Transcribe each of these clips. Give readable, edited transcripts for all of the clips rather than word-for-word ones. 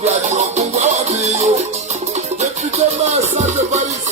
Radio Congo, député maire de Paris.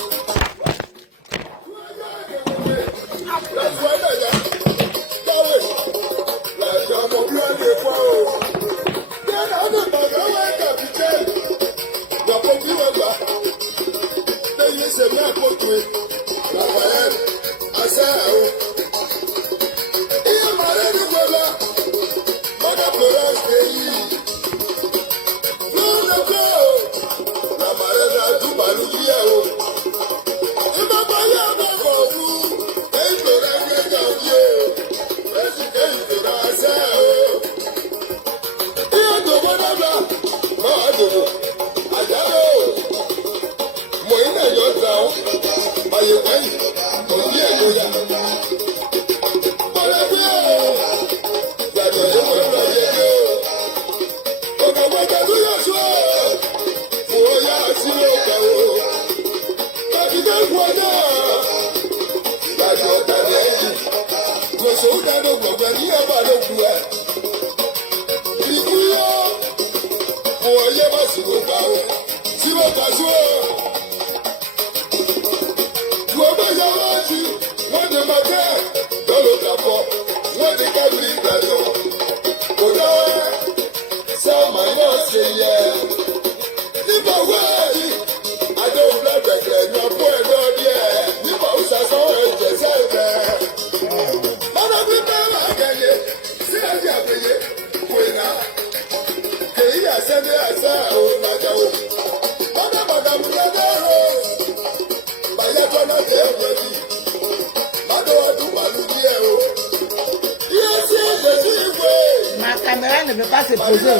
Ma caméra ne veut pas se poser.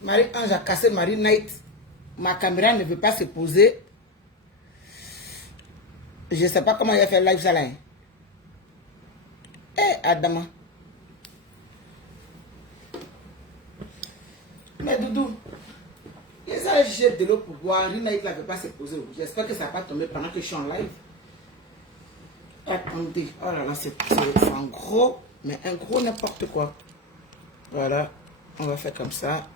Marie-Ange a cassé Marie Night. Ma caméra ne veut pas se poser. Je ne sais pas comment il a fait live ça là. Eh, Adama. Mais Doudou, il y a cherché de l'eau pour boire. Marie Night ne veut pas se poser. J'espère que ça va pas tomber pendant que je suis en live. Attendez. Oh là là, c'est un gros, mais un gros n'importe quoi. Voilà. On va faire comme ça.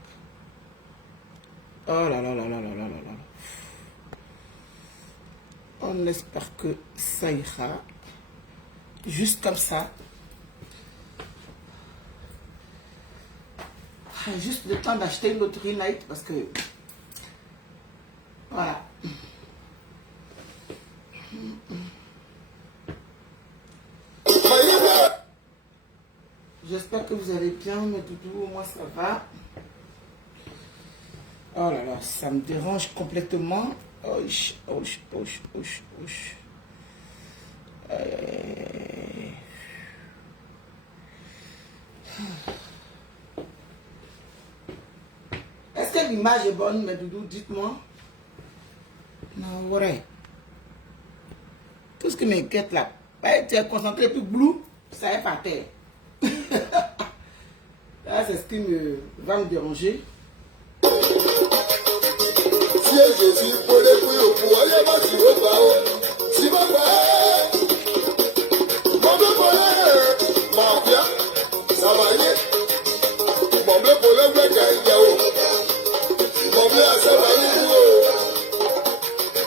Oh là là là là là là là là. On espère que ça ira. Juste comme ça. Juste le temps d'acheter une autre Night parce que... Voilà. J'espère que vous allez bien, mes doudous. Moi, ça va. Oh là là, ça me dérange complètement. Ouch, ouch, ouch, ouch, ouch. Est-ce que l'image est bonne, mes doudous? Dites-moi. Non, ouais. Tout ce qui m'inquiète là. Tu es concentré plus bleu, ça est par terre. Là, c'est ce qui va me déranger. Si Jésus pour les prix au pouvoir, il y a pas si haut pas. Si ma frère, mon bleu pour les, ma bien, ça va y est. Mon bleu pour les bleu qui est haut. Mon bleu à ça va y est.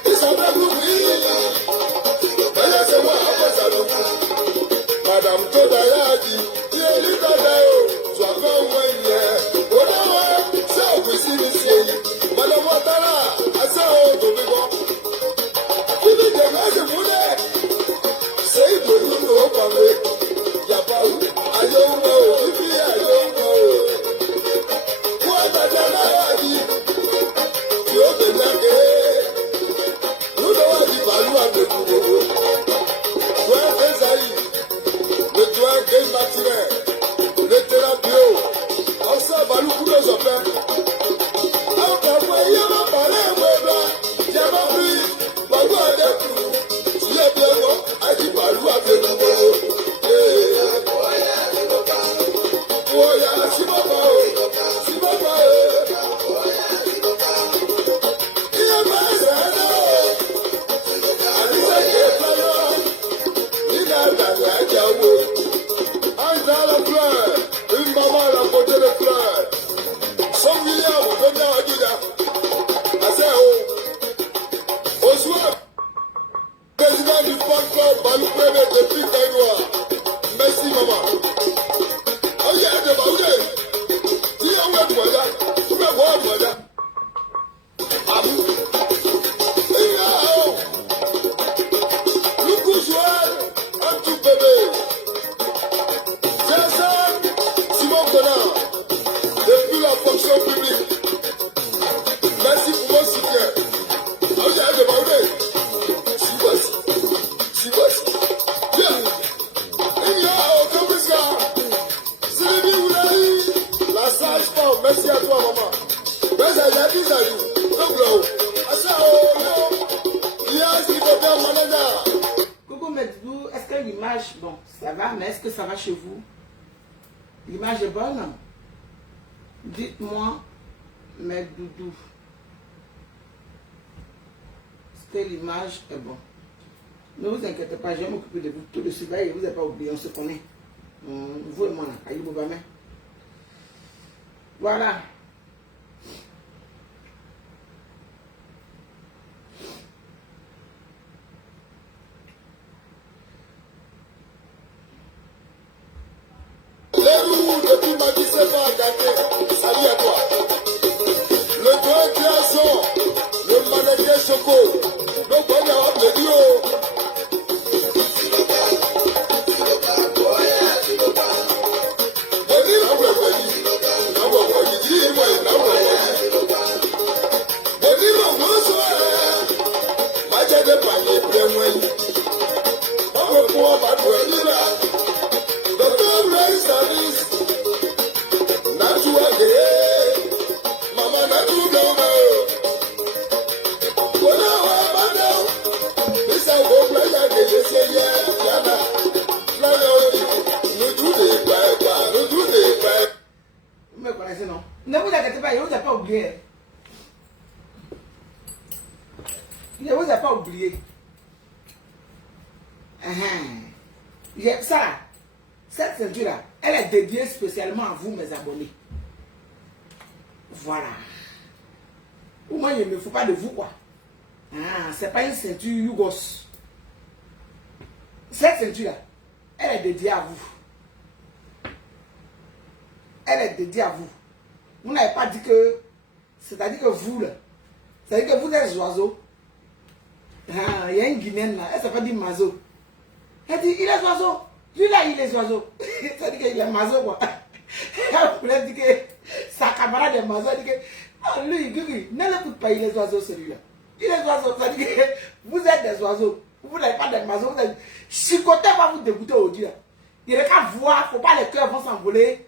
Ils sont bien bleu, elle c'est moi, après ça le Madame Todaya dit, il est libre d'ailleurs, soit comme moi il est. Oh non, c'est au possible, Madame Ouattara, à ça, on te dit bon. Qui dit que moi je voulais, c'est une bonne chose au pavé. Il n'y a pas où, aïe au mot, il dit aïe au mot. Ouattara dit, tu as bien que nous devons dire parler à de tout. Toi, Esaïe, le toi, Gay Matiré, le thérapio, on s'en va nous couler aux affaires. l'image, bon, ça va, mais est-ce que ça va chez vous? L'image est bonne? Dites-moi, mes doudous, est-ce que l'image est bonne? Ne vous inquiétez pas, je vais m'occuper de vous tout de suite. Vous n'avez pas oublié, on se connaît. Vous et moi, là, Aïe Boubamé. Voilà. Les roues de tout ma vie, c'est pas gâté. Salut à toi. Le grand création, le mannequin choco, le bonheur de Dieu. Vous me connaissez, non? Ne vous inquiétez pas, je ne vous ai pas oublié. Je ne vous ai pas oublié. Ça là, cette ceinture là, elle est dédiée spécialement à vous, mes abonnés. Voilà. Ou moi, il ne me faut pas de vous, quoi. C'est pas une ceinture Yougos. Cette ceinture là, elle est dédiée à vous. Elle est dédiée à vous. Vous n'avez pas dit que... C'est-à-dire que vous, là, c'est-à-dire que vous êtes des oiseaux. Il y a une Guinéenne là, elle s'appelle dit Mazo. Elle dit, il est oiseau. Lui là, il est oiseau. C'est-à-dire qu'il est Mazo, quoi. Elle voulait dire que sa camarade est Mazo. Elle dit que, non, lui, ne l'écoute pas, il est oiseau, celui-là. Il est oiseau. C'est-à-dire que vous êtes des oiseaux. Vous n'avez pas de Mazo. Chicoté va vous dégoûter aujourd'hui. Il n'y a qu'à voir, il ne faut pas les cœurs vont s'envoler.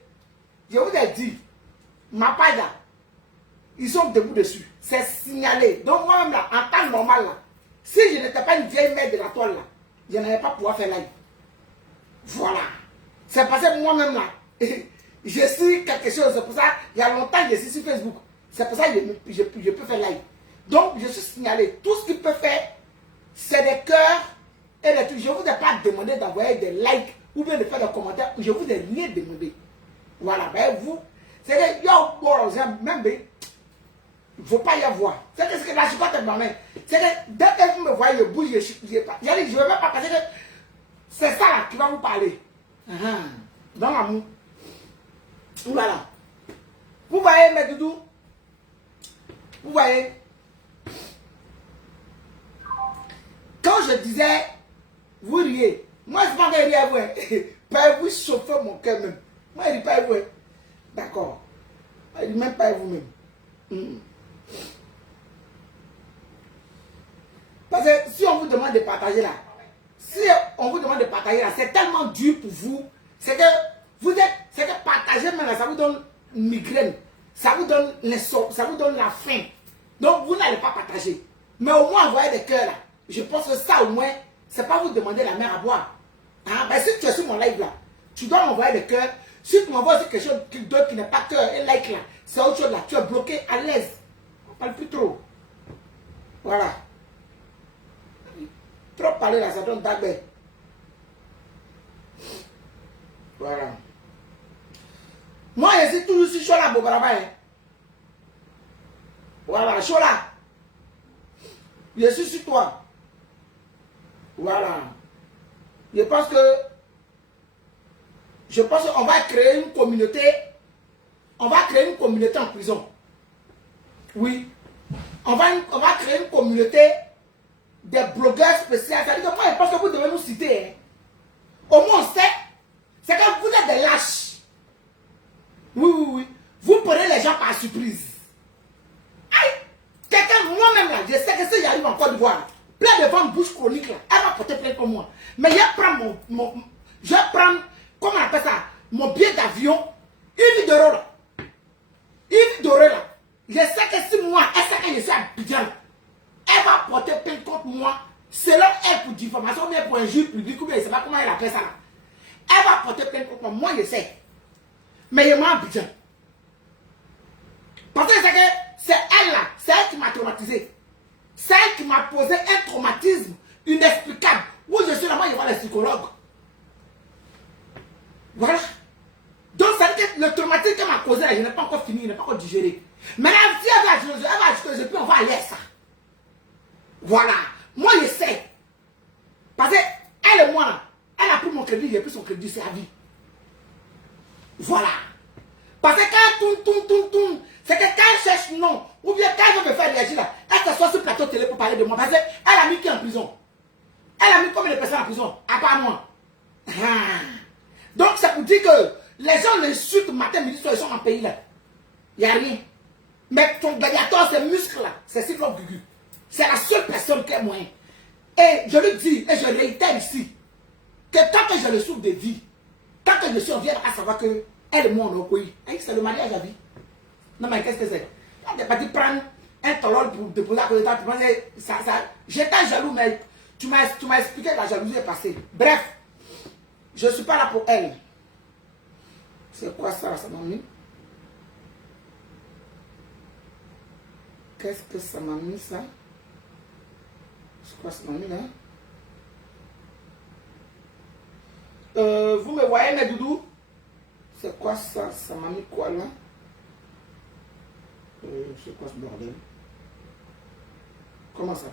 Je vous ai dit, ma paille là, ils sont debout dessus. C'est signalé. Donc moi-même là, en temps normal là, si je n'étais pas une vieille mère de la toile là, je n'allais pas pouvoir faire live. Voilà. C'est parce que moi-même là, je suis quelque chose. C'est pour ça, il y a longtemps, je suis sur Facebook. C'est pour ça que je peux faire live. Donc, je suis signalé. Tout ce qu'il peut faire, c'est des cœurs et des trucs. Je ne vous ai pas demandé d'envoyer des likes ou bien de faire des commentaires. Je vous ai rien demandé. Voilà. Ben vous, c'est que même il ne faut pas y avoir. C'est que là, je ne suis pas te demander. C'est que dès que vous me voyez, je bouge, je ne vais même pas passer que c'est ça là qui va vous parler. Dans l'amour. Voilà. Vous voyez mes doudous? Vous voyez? Quand je disais, vous riez. Moi, je ne sais pas rire à vous. Pas vous chauffer mon cœur même. Moi, je ne dis pas vous. D'accord. Je ne dis même pas vous-même. Parce que si on vous demande de partager là, c'est tellement dur pour vous. C'est que vous êtes, c'est que partager maintenant, ça vous donne une migraine, ça vous donne ça vous donne la faim. Donc vous n'allez pas partager. Mais au moins envoyer des cœurs là. Je pense que ça au moins, c'est pas vous demander la mer à boire. Ben, si tu es sur mon live là, tu dois m'envoyer des cœurs. Si tu m'envoies quelque chose d'autre qui n'est pas cœur et like là, c'est autre chose là. Tu es bloqué à l'aise. On parle plus trop. Voilà. Trop parler là, ça donne d'abord. Voilà. Moi, je suis toujours sur Chola Bobaraba. Voilà, Chola. Je suis sur toi. Voilà. Je pense qu'on va créer une communauté. On va créer une communauté en prison. Oui. On va créer une communauté des blogueurs spéciaux. C'est-à-dire que moi, je pense que vous devez nous citer. Hein. Au moins, on sait. C'est que vous êtes des lâches. Oui. Vous prenez les gens par surprise. Aïe! Quelqu'un, moi-même là, je sais que si j'arrive en Côte d'Ivoire, plein de femmes bouche chronique là, elle va porter plainte pour moi. Mais je prends comment on appelle ça, mon billet d'avion, Yves Doré là. Yves Doré là. Je sais que si moi, elle sait que je suis à Abidjan, elle va porter plainte contre moi, selon elle pour diffamation, ou bien pour injure publique, ou bien je ne sais pas comment elle appelle ça là. Elle va porter plainte contre moi, je sais. Mais il m'a bien. Parce que c'est elle là, c'est elle qui m'a traumatisé. C'est elle qui m'a posé un traumatisme inexplicable. Où je suis là, moi, je vois les psychologues. Voilà. Donc, ça veut dire que le traumatisme qu'elle m'a causé, là, je n'ai pas encore fini, je n'ai pas encore digéré. Maintenant, si elle va ajouter, je peux envoyer ça. Voilà. Moi, je sais. Parce qu'elle et moi, là, elle a pris mon crédit, j'ai pris son crédit, c'est à vie. Voilà. Parce que quand elle tourne, c'est que quand elle cherche non, ou bien quand elle veut me faire réagir là, elle s'assoit sur le plateau télé pour parler de moi. Parce qu'elle a mis qui en prison? Elle a mis combien de personnes en prison? À part moi. Ah. Donc, c'est pour dire que les gens l'insultent matin, midi, soir, ils sont en pays là. Il n'y a rien. Mais ton gladiateur, ces muscles là, c'est Cyclope Gugu. C'est la seule personne qui est moyen. Et je le dis, et je réitère ici, que tant que je le souffre de vie, tant que je suis en vie, à savoir que elle et moi on est au pays. C'est le mariage à vie. Non mais qu'est-ce que c'est? Elle n'est pas dit prendre un tolol pour te poser à côté de toi, tu penses que ça. J'étais jaloux, mais tu m'as expliqué que la jalousie est passée. Bref, je ne suis pas là pour elle. C'est quoi ça, ça m'a mis? Qu'est-ce que ça m'a mis ça? C'est quoi ça m'a mis là? Vous me voyez mes doudous? C'est quoi ça? Ça m'a mis quoi là? C'est quoi ce bordel? Comment ça?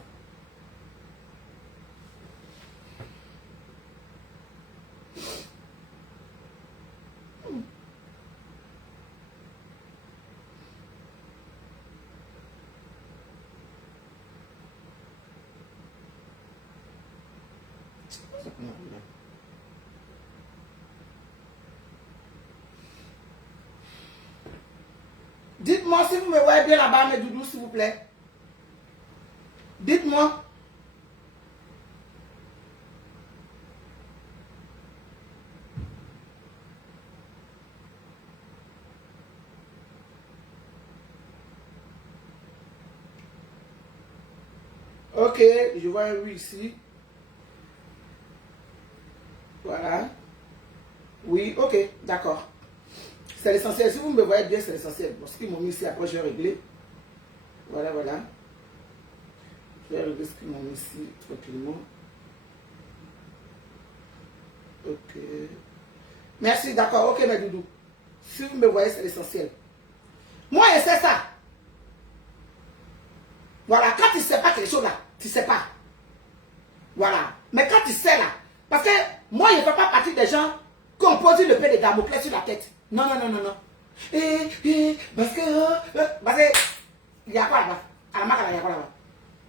Dites-moi si vous me voyez bien là-bas, mes doudous, s'il vous plaît. Dites-moi. Ok, je vois un oui ici. Voilà. Oui, ok, d'accord. C'est l'essentiel. Si vous me voyez bien, c'est l'essentiel. Parce qu'ils m'ont mis ici, après je vais régler. Voilà, voilà. Je vais régler ce qu'ils m'ont mis ici tranquillement. Ok. Merci, d'accord. Ok, mes doudous. Si vous me voyez, c'est l'essentiel. Moi, je sais ça. Voilà, quand tu ne sais pas quelque chose là, tu ne sais pas. Voilà. Mais quand tu sais là, parce que moi, je ne fais pas partie des gens qui ont posé le paix de Damoclès sur la tête. Non, non, non, non, non. Parce que, il y a quoi là-bas? À la marque, il y a quoi là-bas?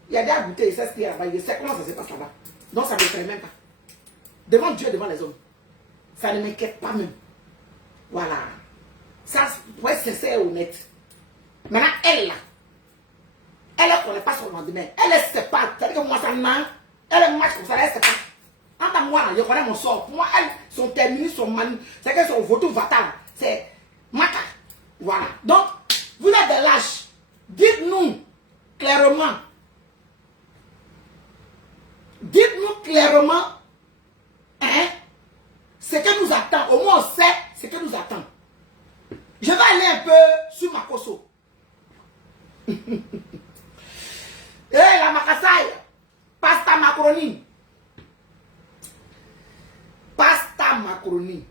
Il y a des à goûter, il sait ce qu'il y a là-bas, il sait comment ça se passe là-bas. Donc, ça ne me fait même pas. Devant Dieu, devant les hommes. Ça ne m'inquiète pas même. Voilà. Ça, pour être sincère et honnête. Maintenant, elle là, elle ne connaît pas son lendemain. Elle ne sait pas. C'est-à-dire que moi, ça m'a. Elle est match comme ça, elle ne sait pas. Entre moi, je connais mon sort. Pour moi, elles sont terminées, sont manu. C'est qu'elles sont voto vatal. C'est Maka. Voilà. Donc, vous êtes des lâches. Dites-nous clairement. Dites-nous clairement. Hein? Ce que nous attend. Au moins, on sait ce que nous attend. Je vais aller un peu sur Makoso. La Makassai. Pasta macaroni. Pasta macaroni.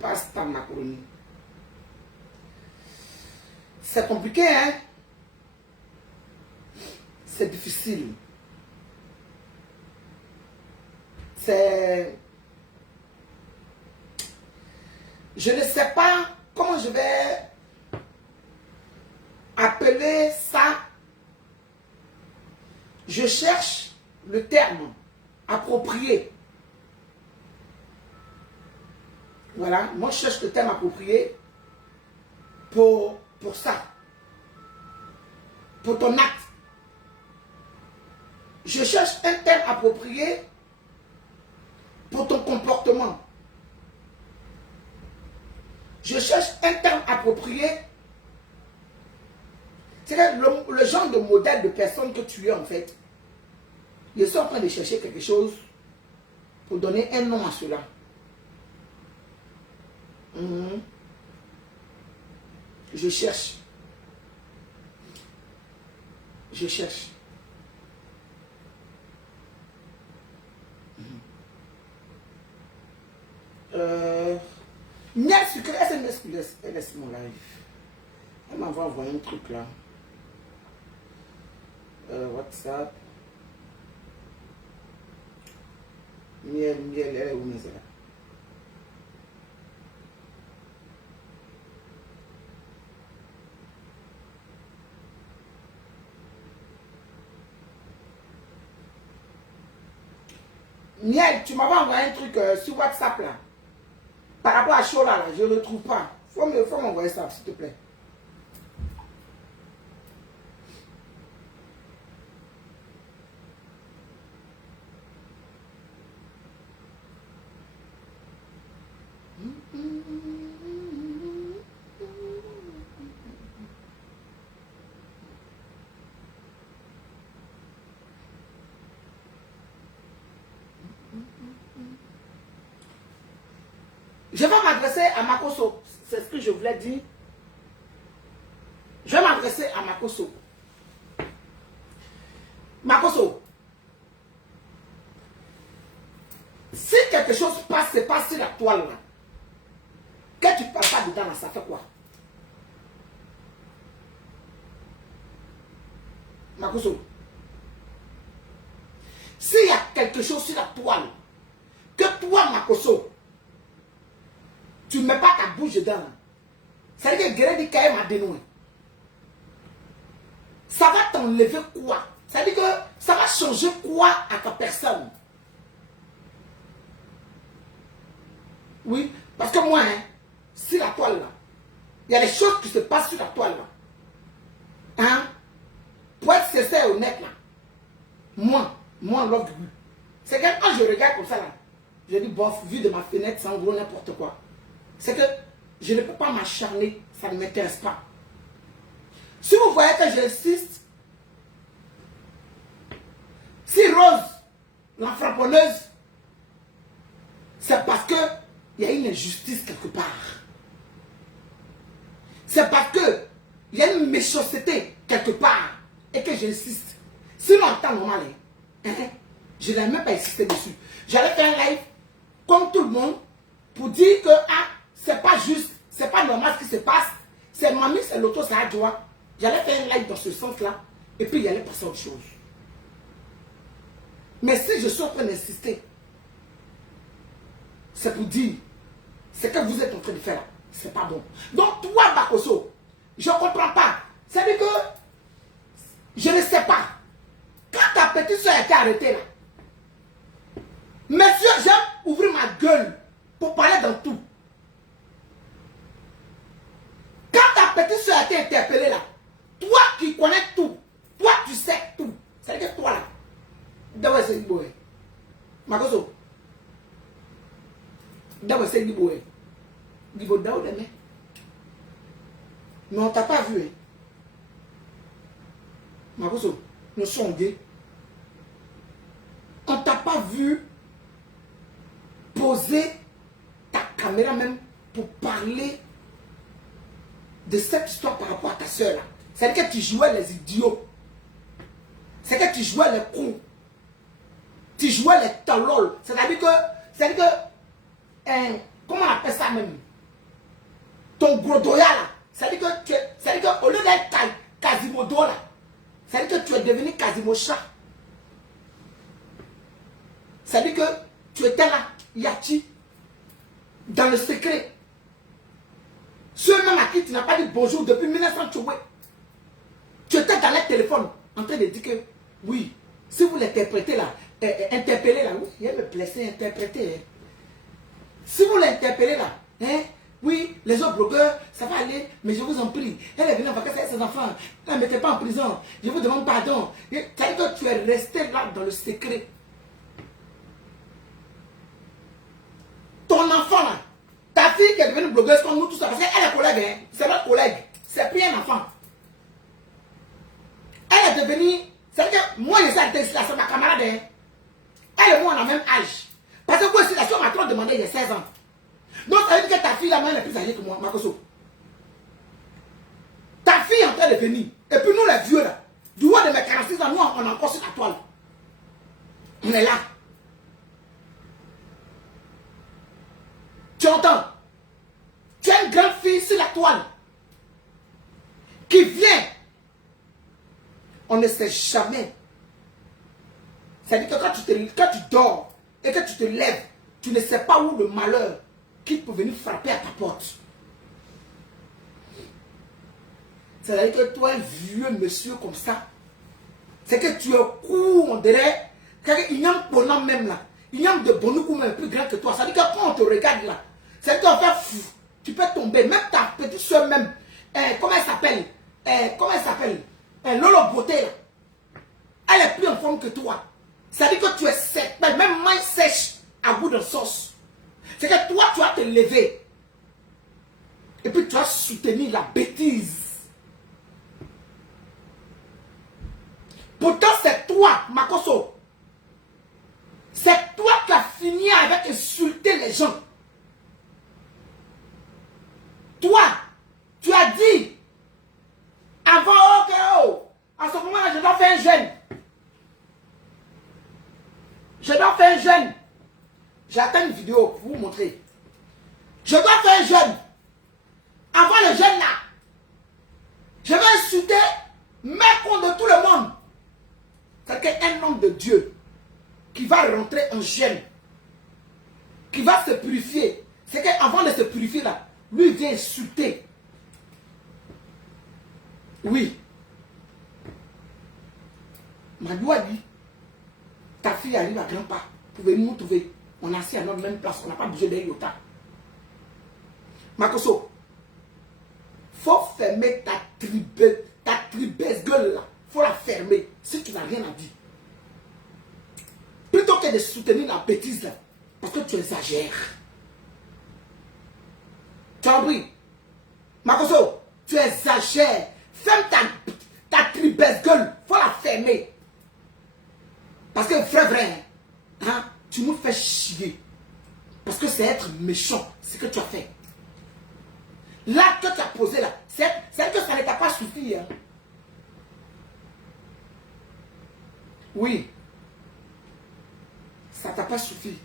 Pasta macaroni. C'est compliqué, hein? C'est difficile. C'est... Je ne sais pas comment je vais appeler ça. Je cherche le terme approprié. Voilà, moi je cherche le terme approprié pour ça. Pour ton acte. Je cherche un terme approprié pour ton comportement. Je cherche un terme approprié C'est que le genre de modèle de personne que tu es en fait. Je suis en train de chercher quelque chose pour donner un nom à cela. Je cherche. Je cherche. Miel sucré, elle laisse mon live. Elle m'envoie envoyer un truc là. WhatsApp. Miel, elle est où, mais elle est là. Miel, tu m'avais envoyé un truc sur WhatsApp là. Par rapport à Chola là, je ne le trouve pas. Faut m'envoyer ça, s'il te plaît. Je vais m'adresser à Makoso. C'est ce que je voulais dire. Je vais m'adresser à Makoso. Makoso. Si quelque chose passe, c'est pas sur la toile là. Que tu ne parles pas dedans là, ça fait quoi? Makoso. S'il y a quelque chose sur la toile, que toi, Makoso, tu ne mets pas ta bouche dedans. Ça veut dire que Guéret dit qu'elle m'a dénoué. Ça va t'enlever quoi? Ça veut dire que ça va changer quoi à ta personne? Oui, parce que moi, hein, sur la toile là, il y a des choses qui se passent sur la toile là. Hein? Pour être sincère et honnête là, moi, love du but. C'est que quand je regarde comme ça là, je dis bof, vu de ma fenêtre, c'est en gros n'importe quoi. C'est que je ne peux pas m'acharner, ça ne m'intéresse pas. Si vous voyez que j'insiste, si Rose, l'enframponneuse, c'est parce qu'il y a une injustice quelque part. C'est parce qu'il y a une méchanceté quelque part et que j'insiste. Sinon, en temps normal, je n'allais même pas insister dessus. J'allais faire un live comme tout le monde pour dire que c'est pas juste, c'est pas normal ce qui se passe. C'est mamie, c'est l'auto, c'est adjoint. J'allais faire un live dans ce sens-là et puis il allait passer autre chose. Mais si je suis en train d'insister, c'est pour dire ce que vous êtes en train de faire là, c'est pas bon. Donc toi, Bakoso, je ne comprends pas. C'est-à-dire que je ne sais pas. Quand ta petite soeur a été arrêtée là, monsieur, j'aime ouvrir ma gueule pour parler dans tout. Quand ta petite soeur a été interpellée là, toi qui connais tout, toi tu sais tout. C'est-à-dire que toi là, d'abord c'est Liboé. Makoso, d'abord c'est Liboé. Libo d'abord mais on t'a pas vu. Makoso, nous sommes gays. On t'a pas vu poser ta caméra même pour parler de cette histoire par rapport à ta soeur là. C'est que tu jouais les idiots. C'est que tu jouais les cons. Tu jouais les tolol. C'est-à-dire que, comment on appelle ça même? Ton gros doya là. C'est-à-dire que au lieu d'être Quasimodo là, c'est-à-dire que tu es devenu Quasimo chat. C'est-à-dire que tu étais là, Yachi, dans le secret. Ceux-mêmes à qui tu n'as pas dit bonjour depuis 1900, tu étais dans le téléphone en train de dire que oui, si vous l'interprétez là, interpellez là, oui, il me plaisait interpréter. Hein. Si vous l'interpellez là, hein, oui, les autres blogueurs, ça va aller, mais je vous en prie, elle est venue en vacances avec ses enfants, ne la mettez pas en prison, je vous demande pardon. C'est-à-dire que tu es resté là dans le secret. Ton enfant là, ta fille qui est devenue blogueuse comme nous, tout ça, parce qu'elle est collègue, hein, c'est notre collègue, c'est plus un enfant. venir. C'est que moi, je suis arrêté ici, là, c'est ma camarade. Hein. Elle et moi, on a le même âge. Parce que vous aussi, là, si on m'a trop demandé, il y a 16 ans. Donc, ça veut dire que ta fille, là, elle est plus âgée que moi, Makoso. Ta fille est en train de venir. Et puis nous, les vieux, là, du haut de mes 46 ans, nous, on est encore sur la toile. On est là. Tu entends? Tu as une grande fille sur la toile qui vient. On ne sait jamais. C'est-à-dire que quand tu dors et que tu te lèves, tu ne sais pas où le malheur qui peut venir frapper à ta porte. C'est-à-dire que toi, un vieux monsieur comme ça, c'est que tu es court, on dirait, qu'il y a un bonhomme même là. Il y a un de bonhomme même plus grand que toi. Ça veut dire que quand on te regarde là, c'est qu'on fait fou. Tu peux tomber. Même ta petite soeur même, comment elle s'appelle? Lolo Beauté là. Elle est plus en forme que toi. Ça veut dire que tu es sec. Même main sèche à goût de sauce. C'est que toi, tu vas te lever. Et puis tu vas soutenir la bêtise. Pourtant, c'est toi, Makoso. C'est toi qui as fini avec insulter les gens. Toi, tu as dit, avant, ok, oh, en ce moment-là, je dois faire un jeûne. Je dois faire un jeûne. J'ai atteint une vidéo pour vous montrer. Je dois faire un jeûne. Avant le jeûne là, je vais insulter mes comptes de tout le monde. C'est qu'un homme de Dieu qui va rentrer en jeûne, qui va se purifier. C'est qu'avant de se purifier là, lui vient insulter. Oui. Madou a dit, ta fille arrive à grands pas. Vous pouvez nous trouver. On est assis à notre même place. On n'a pas bougé d'un iota. Makoso, faut fermer ta tribeuse gueule là. Faut la fermer si tu n'as rien à dire. Plutôt que de soutenir la bêtise là. Parce que tu exagères. Tu as compris? Makoso, tu exagères. Ferme ta tribeuse gueule. Faut la fermer. Parce que vrai, hein, tu nous fais chier. Parce que c'est être méchant, ce que tu as fait. Là que tu as posé là, c'est que ça ne t'a pas suffi. Hein. Oui. Ça ne t'a pas suffi.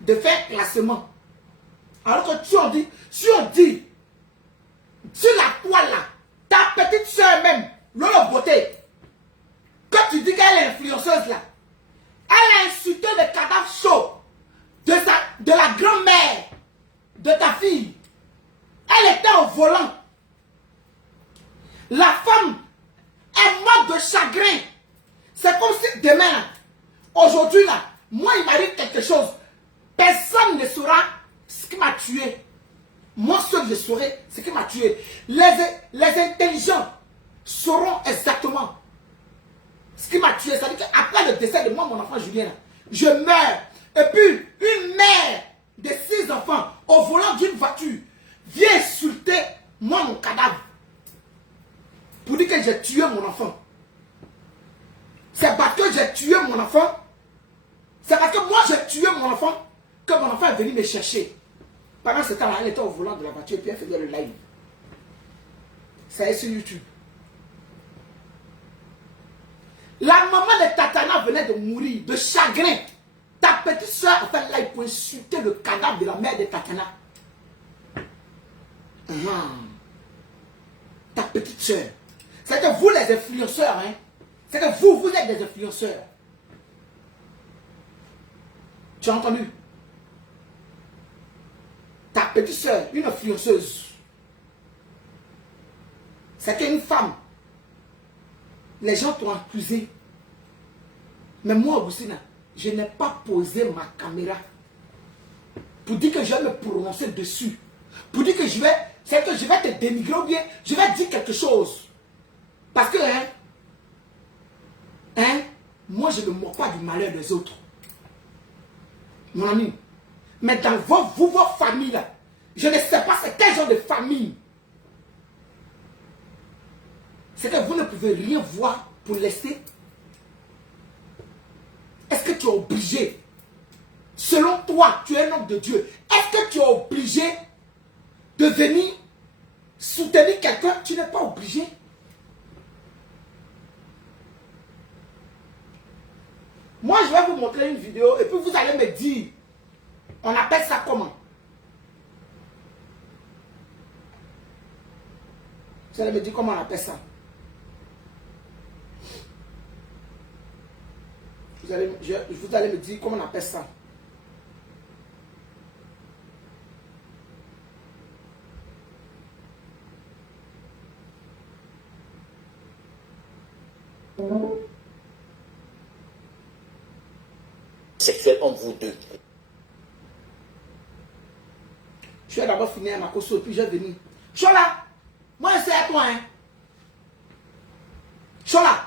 De faire classement. Alors que tu en dis, sur la toile là, ta petite soeur même, Lolo Beauté, quand tu dis qu'elle est influenceuse là, elle a insulté le cadavre chaud de la grand-mère de ta fille. Elle était au volant. La femme est morte de chagrin. C'est comme si demain, aujourd'hui là, moi il m'arrive quelque chose. Personne ne saura ce qui m'a tué. Moi seul je saurai ce qui m'a tué. Les intelligents sauront exactement ce qui m'a tué. C'est-à-dire qu'après le décès de moi, mon enfant Julien, je meurs. Et puis, une mère de 6 enfants au volant d'une voiture vient insulter moi, mon cadavre. Pour dire que j'ai tué mon enfant. C'est parce que j'ai tué mon enfant. C'est parce que moi, j'ai tué mon enfant que mon enfant est venu me chercher. Pendant ce temps-là, elle était au volant de la voiture et puis elle faisait le live. Ça est sur YouTube. La maman de Tatana venait de mourir de chagrin. Ta petite soeur a fait live pour insulter le cadavre de la mère de Tatana. Ta petite soeur. C'est que vous les influenceurs, hein. C'est que vous êtes des influenceurs. Tu as entendu? Ta petite soeur, une influenceuse. C'est qu'une femme. Les gens t'ont accusé. Mais moi, Augustine, je n'ai pas posé ma caméra pour dire que je vais me prononcer dessus. Pour dire que c'est que je vais te dénigrer ou bien je vais dire quelque chose. Parce que, moi je ne me moque pas du malheur des autres. Mon ami. Mais dans vos familles là, je ne sais pas c'est quel genre de famille. c'est que vous ne pouvez rien voir pour laisser. Est-ce que tu es obligé? Selon toi, tu es un homme de Dieu. Est-ce que tu es obligé de venir soutenir quelqu'un? Tu n'es pas obligé. Moi, je vais vous montrer une vidéo et puis vous allez me dire, on appelle ça comment? Vous allez me dire comment on appelle ça. Vous allez me dire comment on appelle ça. Sexuel entre vous deux. Je vais d'abord finir ma course et puis je vais venir. Chola, moi c'est à toi. Hein. Chola,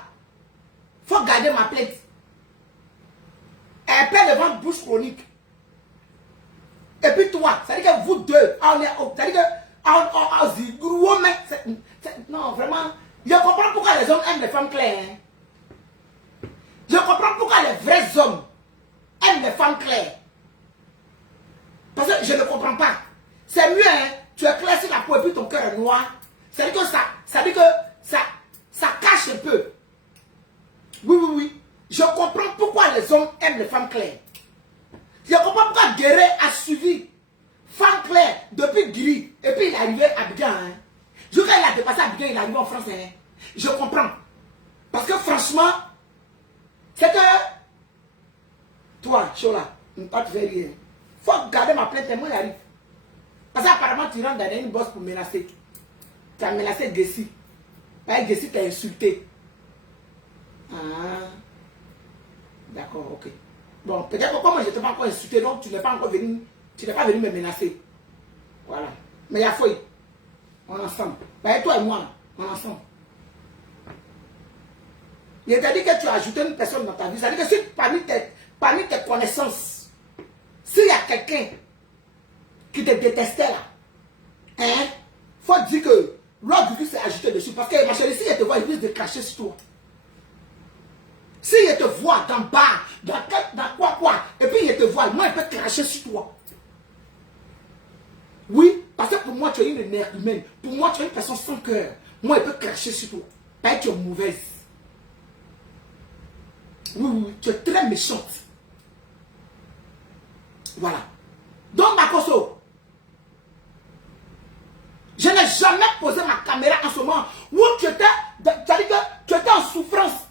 faut garder ma plainte. Elle perd le ventre bouche chronique. Et puis toi, ça veut dire que vous deux, on est, ça veut dire que non, vraiment, je comprends pourquoi les hommes aiment les femmes claires. Hein. Je comprends pourquoi les vrais hommes aiment les femmes claires. Parce que je ne comprends pas. C'est mieux, hein, tu es clair sur la peau et puis ton cœur est noir. Ça veut dire que ça cache un peu. Oui. Je comprends pourquoi les hommes aiment les femmes claires. Je comprends pourquoi Guéret a suivi femme claire depuis Gris. Et puis il est arrivé à Abidjan. Hein. Je crois qu'il a dépassé Abidjan, il est arrivé en France. Hein. Je comprends. Parce que franchement, c'est que toi, Chola, ne pas te faire rien. Il faut garder ma plainte et moi j'arrive. Parce qu'apparemment tu rentres dans une bosse pour menacer. Tu as menacé Gessi. Gessi t'a insulté. Ah. D'accord, ok. Bon, peut-être que comme je ne t'ai pas encore insulté, donc tu n'es pas encore venu, tu n'es pas venu me menacer. Voilà. Mais il y a fouille. On est ensemble. Bah, toi et moi, on est ensemble. Il t'a dit que tu as ajouté une personne dans ta vie. Ça veut dire que si parmi tes connaissances, s'il y a quelqu'un qui te détestait là, hein, faut dire que l'autre du s'est ajouté dessus. Parce que ma chérie, si elle te voit, il risque de cracher sur toi. Si il te voit dans bas, dans quoi, et puis il te voit, moi il peut cracher sur toi. Oui, parce que pour moi tu es une mère humaine. Pour moi tu es une personne sans cœur. Moi il peut cracher sur toi. Parce que tu es mauvaise. Oui, tu es très méchante. Voilà. Donc Makoso, je n'ai jamais posé ma caméra en ce moment où tu étais en souffrance.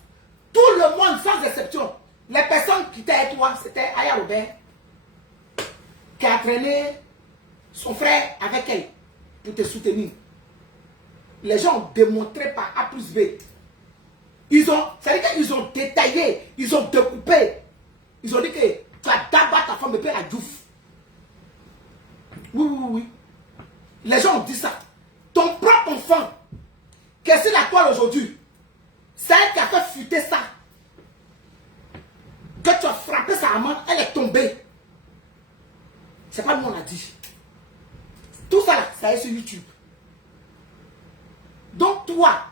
Tout le monde, sans exception, les personnes qui étaient avec toi, c'était Aya Robert, qui a traîné son frère avec elle pour te soutenir. Les gens ont démontré par A plus B. C'est-à-dire qu'ils ont détaillé, ils ont découpé. Ils ont dit que tu as d'abord ta femme et puis la Diouf. Oui. Les gens ont dit ça. Ton propre enfant, qui est sur la toile aujourd'hui, c'est elle qui a fait fuiter ça. Que tu as frappé sa maman, elle est tombée. C'est pas nous on a dit. Tout ça là, ça est sur YouTube. Donc toi,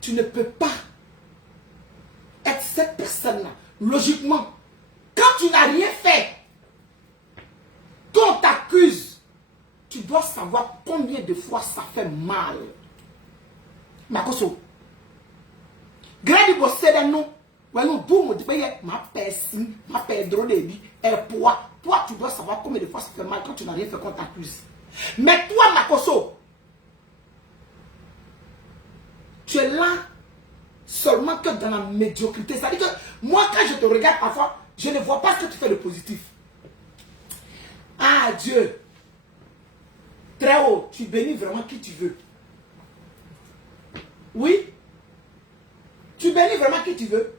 tu ne peux pas être cette personne-là. Logiquement, quand tu n'as rien fait, quand on t'accuse, tu dois savoir combien de fois ça fait mal. Makoso. Grandi bossé de nous. Nous boum, ma personne, ma pedro de vie, et toi, tu dois savoir combien de fois ça fait mal quand tu n'as rien fait qu'on t'accuse. Mais toi, Makoso, tu es là seulement que dans la médiocrité. C'est-à-dire que moi, quand je te regarde parfois, je ne vois pas ce que tu fais de positif. Ah, Dieu. Très haut, tu bénis vraiment qui tu veux. Oui. Tu bénis vraiment qui tu veux.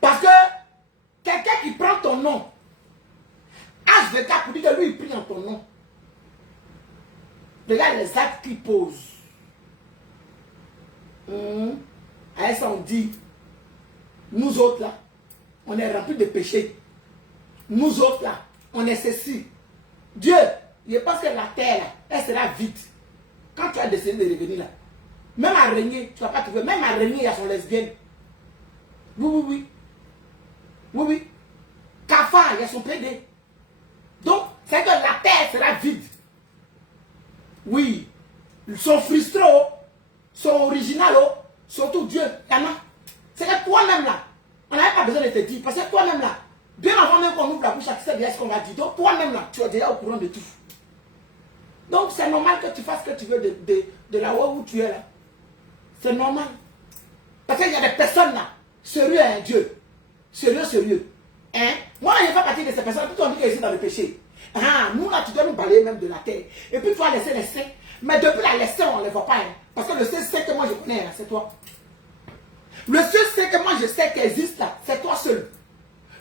Parce que quelqu'un qui prend ton nom, H24 pour dire que lui il prie en ton nom. Regarde les actes qu'il pose. À ça on dit, nous autres là, on est remplis de péchés. Nous autres là, on est ceci. Dieu, je pense que la terre là, elle sera vide. Quand tu as décidé de revenir là, même à régner, tu ne vas pas trouver. Même à régner, il y a son lesbienne. Oui. Kafa, il y a son PD. Donc, c'est que la terre sera vide. Oui. Ils sont frustrés, sont originaux, surtout Dieu. C'est que toi-même là, on n'avait pas besoin de te dire. Parce que toi-même là, bien avant même qu'on ouvre la bouche, tu sais bien ce qu'on va dire. Donc, toi-même là, tu es déjà au courant de tout. Donc, c'est normal que tu fasses ce que tu veux de là où tu es là. C'est normal. Parce qu'il y a des personnes là, sérieux à un Dieu. Sérieux. Hein? Moi, je ne fais pas partie de ces personnes. Tout le monde dit qu'ils sont dans le péché. Ah, nous là, tu dois nous balayer même de la terre. Et puis tu vas laisser les saints. Mais depuis là, les saints, on ne les voit pas. Hein. Parce que le seul saint que moi je connais, c'est toi. Le seul saint que moi je sais qui existe là, c'est toi seul.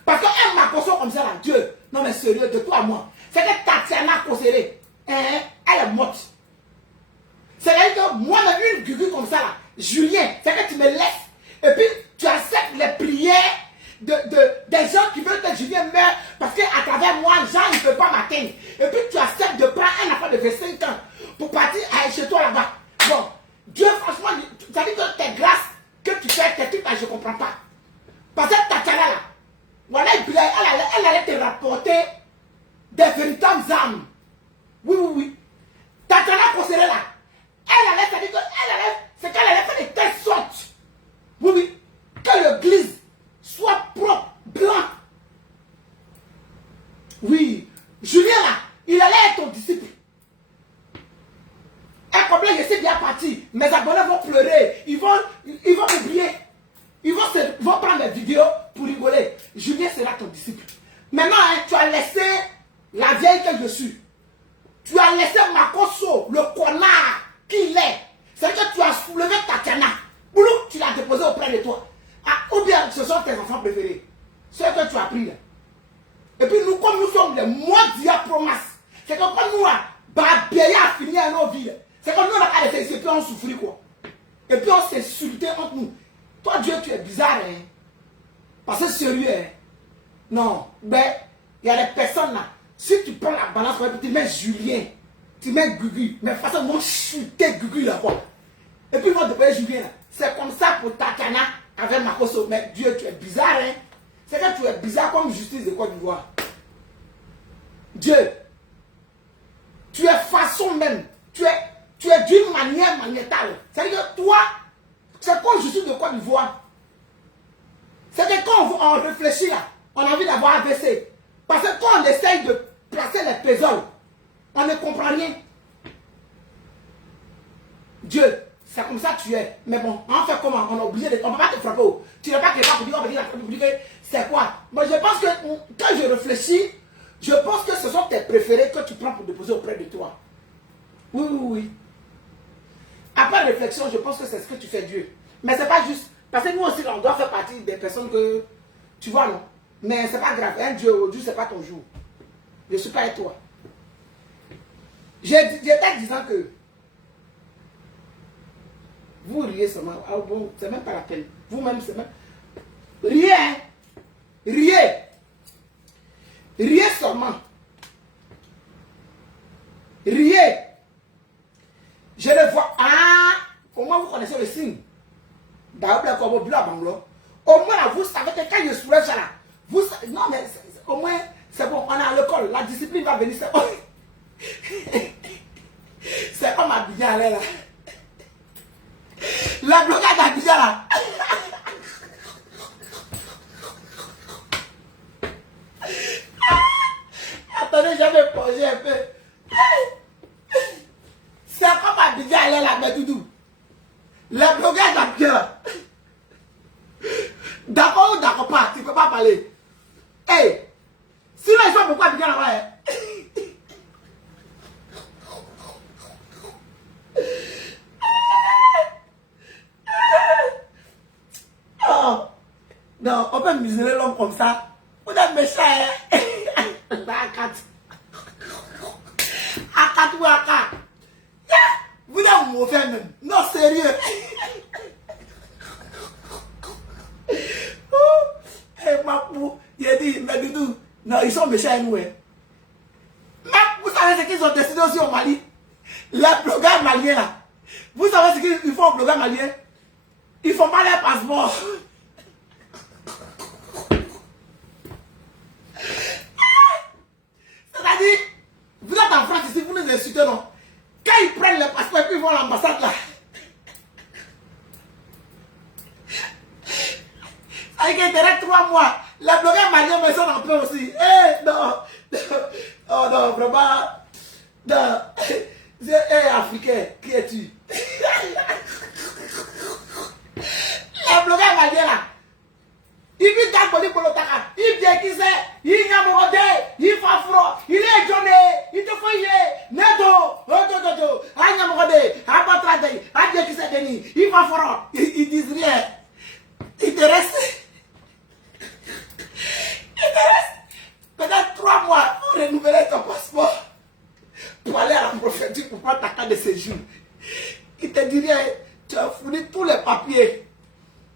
Parce qu'un macosso comme ça là, Dieu, non mais sérieux, de toi à moi. C'est que Tatiana Kosere, hein, elle est morte. C'est-à-dire que moi-même, une gugu comme ça là, Julien, c'est que tu me laisses. Et puis tu acceptes les prières des gens qui veulent que Julien meure parce qu'à travers moi, Jean ne peut pas m'atteindre. Et puis tu acceptes de prendre un enfant de 25 ans pour partir chez toi là-bas. Bon, Dieu, franchement, ça dit que tes grâces que tu fais, tes trucs là, je ne comprends pas. Parce que Tatiana là, voilà, elle allait te rapporter des véritables âmes. Oui. Tatiana Kosere là, elle allait, c'est-à-dire c'est qu'elle allait faire de telle sorte. Oui, que l'église soit propre, blanc. Oui, Julien là, il allait être ton disciple. Un problème, je sais bien parti. Mes abonnés vont pleurer, ils vont m'oublier. Ils vont prendre des vidéos pour rigoler. Julien sera ton disciple. Maintenant, hein, tu as laissé la vieille que je suis. Tu as laissé Makosso, le connard qu'il est. C'est que tu as soulevé Tatiana. Boulou, tu l'as déposé auprès de toi. Ah, ou bien ce sont tes enfants préférés. Ceux que tu as pris là. Et puis nous, comme nous sommes les mois promas, c'est que quand nous, Babéa a fini à nos vies, c'est comme nous, on a pas laissé, et puis on souffrit quoi. Et puis on s'est insulté entre nous. Toi, Dieu, tu es bizarre, hein. Parce que sérieux, hein. Non, ben, il y a des personnes là. Si tu prends la balance, tu mets Julien, tu mets Gugu, mais de toute façon, ils vont chuter Gugu là-bas. Et puis ils vont te payer Julien là. C'est comme ça pour Tatiana avec Makosso. Mais Dieu, tu es bizarre, hein. C'est que tu es bizarre comme justice de Côte d'Ivoire. Dieu, tu es façon même. Tu es d'une manière magnétale. C'est-à-dire que toi, c'est comme justice de Côte d'Ivoire. C'est que quand on réfléchit là, on a envie d'avoir AVC. Parce que quand on essaye de placer les pésoles, on ne comprend rien. Dieu, c'est comme ça que tu es. Mais bon, on fait comment? On est obligé de... On ne peut pas te frapper. Tu n'es pas capable de dire, on va dire, c'est quoi? Moi, je pense que quand je réfléchis, je pense que ce sont tes préférés que tu prends pour déposer auprès de toi. Oui. Après réflexion, je pense que c'est ce que tu fais, Dieu. Mais c'est pas juste. Parce que nous aussi, on doit faire partie des personnes que... Tu vois, non? Mais c'est pas grave. Un Dieu aujourd'hui, c'est pas ton jour. Je ne suis pas avec toi. J'étais disant que... Vous riez seulement. Ah bon, c'est même pas la peine. Vous-même, c'est même... Riez, hein? Riez seulement. Riez. Je le vois. Ah! Au moins, vous connaissez le signe. Au moins, là, vous savez que quand je soulève ça là, vous savez, non, mais au moins, c'est bon, on est à l'école. La discipline va venir. C'est comme Abidjan là. La blocade d'Abidjan là. Attendez, j'avais posé un peu. C'est comme Abidjan là, mais doudou. La blocade d'Abidjan. D'accord ou d'accord pas, tu ne peux pas parler. Hey, sinon ils sont pourquoi Abidjan là-bas. Oh, non, on peut museler l'homme comme ça. Vous êtes méchant, hein? Akat ou akat. Vous êtes mauvais même. Non, sérieux. Mapou, il a dit, mais Doudou, non, ils sont méchants, nous. Mais vous savez ce qu'ils ont décidé aussi au Mali? Les blogueurs maliens là, vous savez ce qu'ils font aux blogueurs maliens? Ils ne font pas leur passeport. C'est-à-dire, vous êtes en France ici, vous nous insultez, non? Quand ils prennent le passeport et puis ils vont à l'ambassade là. Ça veut dire qu'il reste 3 mois. Les blogueurs maliens me sont en paix aussi. Eh, non. Oh non, vraiment. Non. Eh, Africain, qui es-tu? Les blogueurs maliens là. Il vit dans le pour l'otaka. Il vient qui c'est? Il y a mon il fait froid. Il est jaune. Il te fait y neto. Otototo. Il y a mon abatrade. Il vient qui c'est Denis. Il fait froid. Ils disent rien. Il te reste. Peut-être 3 mois pour renouveler ton passeport. Pour aller à la préfecture pour prendre ta carte de séjour. Il te dirait, tu as fourni tous les papiers.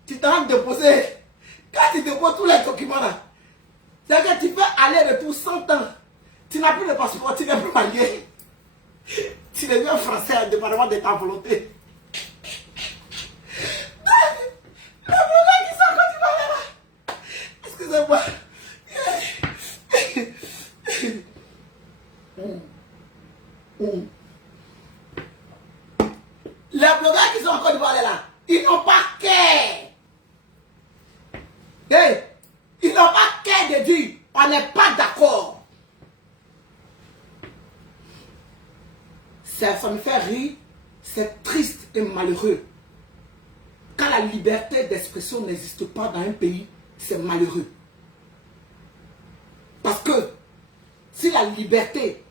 Tu t'en déposé. Quand tu déposes tous les documents là, c'est que tu peux aller retour 100 ans. Tu n'as plus le passeport, tu n'es plus malien. Tu deviens français indépendamment de ta volonté. Le problème qui sont quand tu vas là. Excusez-moi. Les blogueurs qui sont en Côte d'Ivoire là, ils n'ont pas qu'à. Hey, ils n'ont pas qu'à de dire on n'est pas d'accord. Ça me fait rire, c'est triste et malheureux. Quand la liberté d'expression n'existe pas dans un pays, c'est malheureux. Parce que si la liberté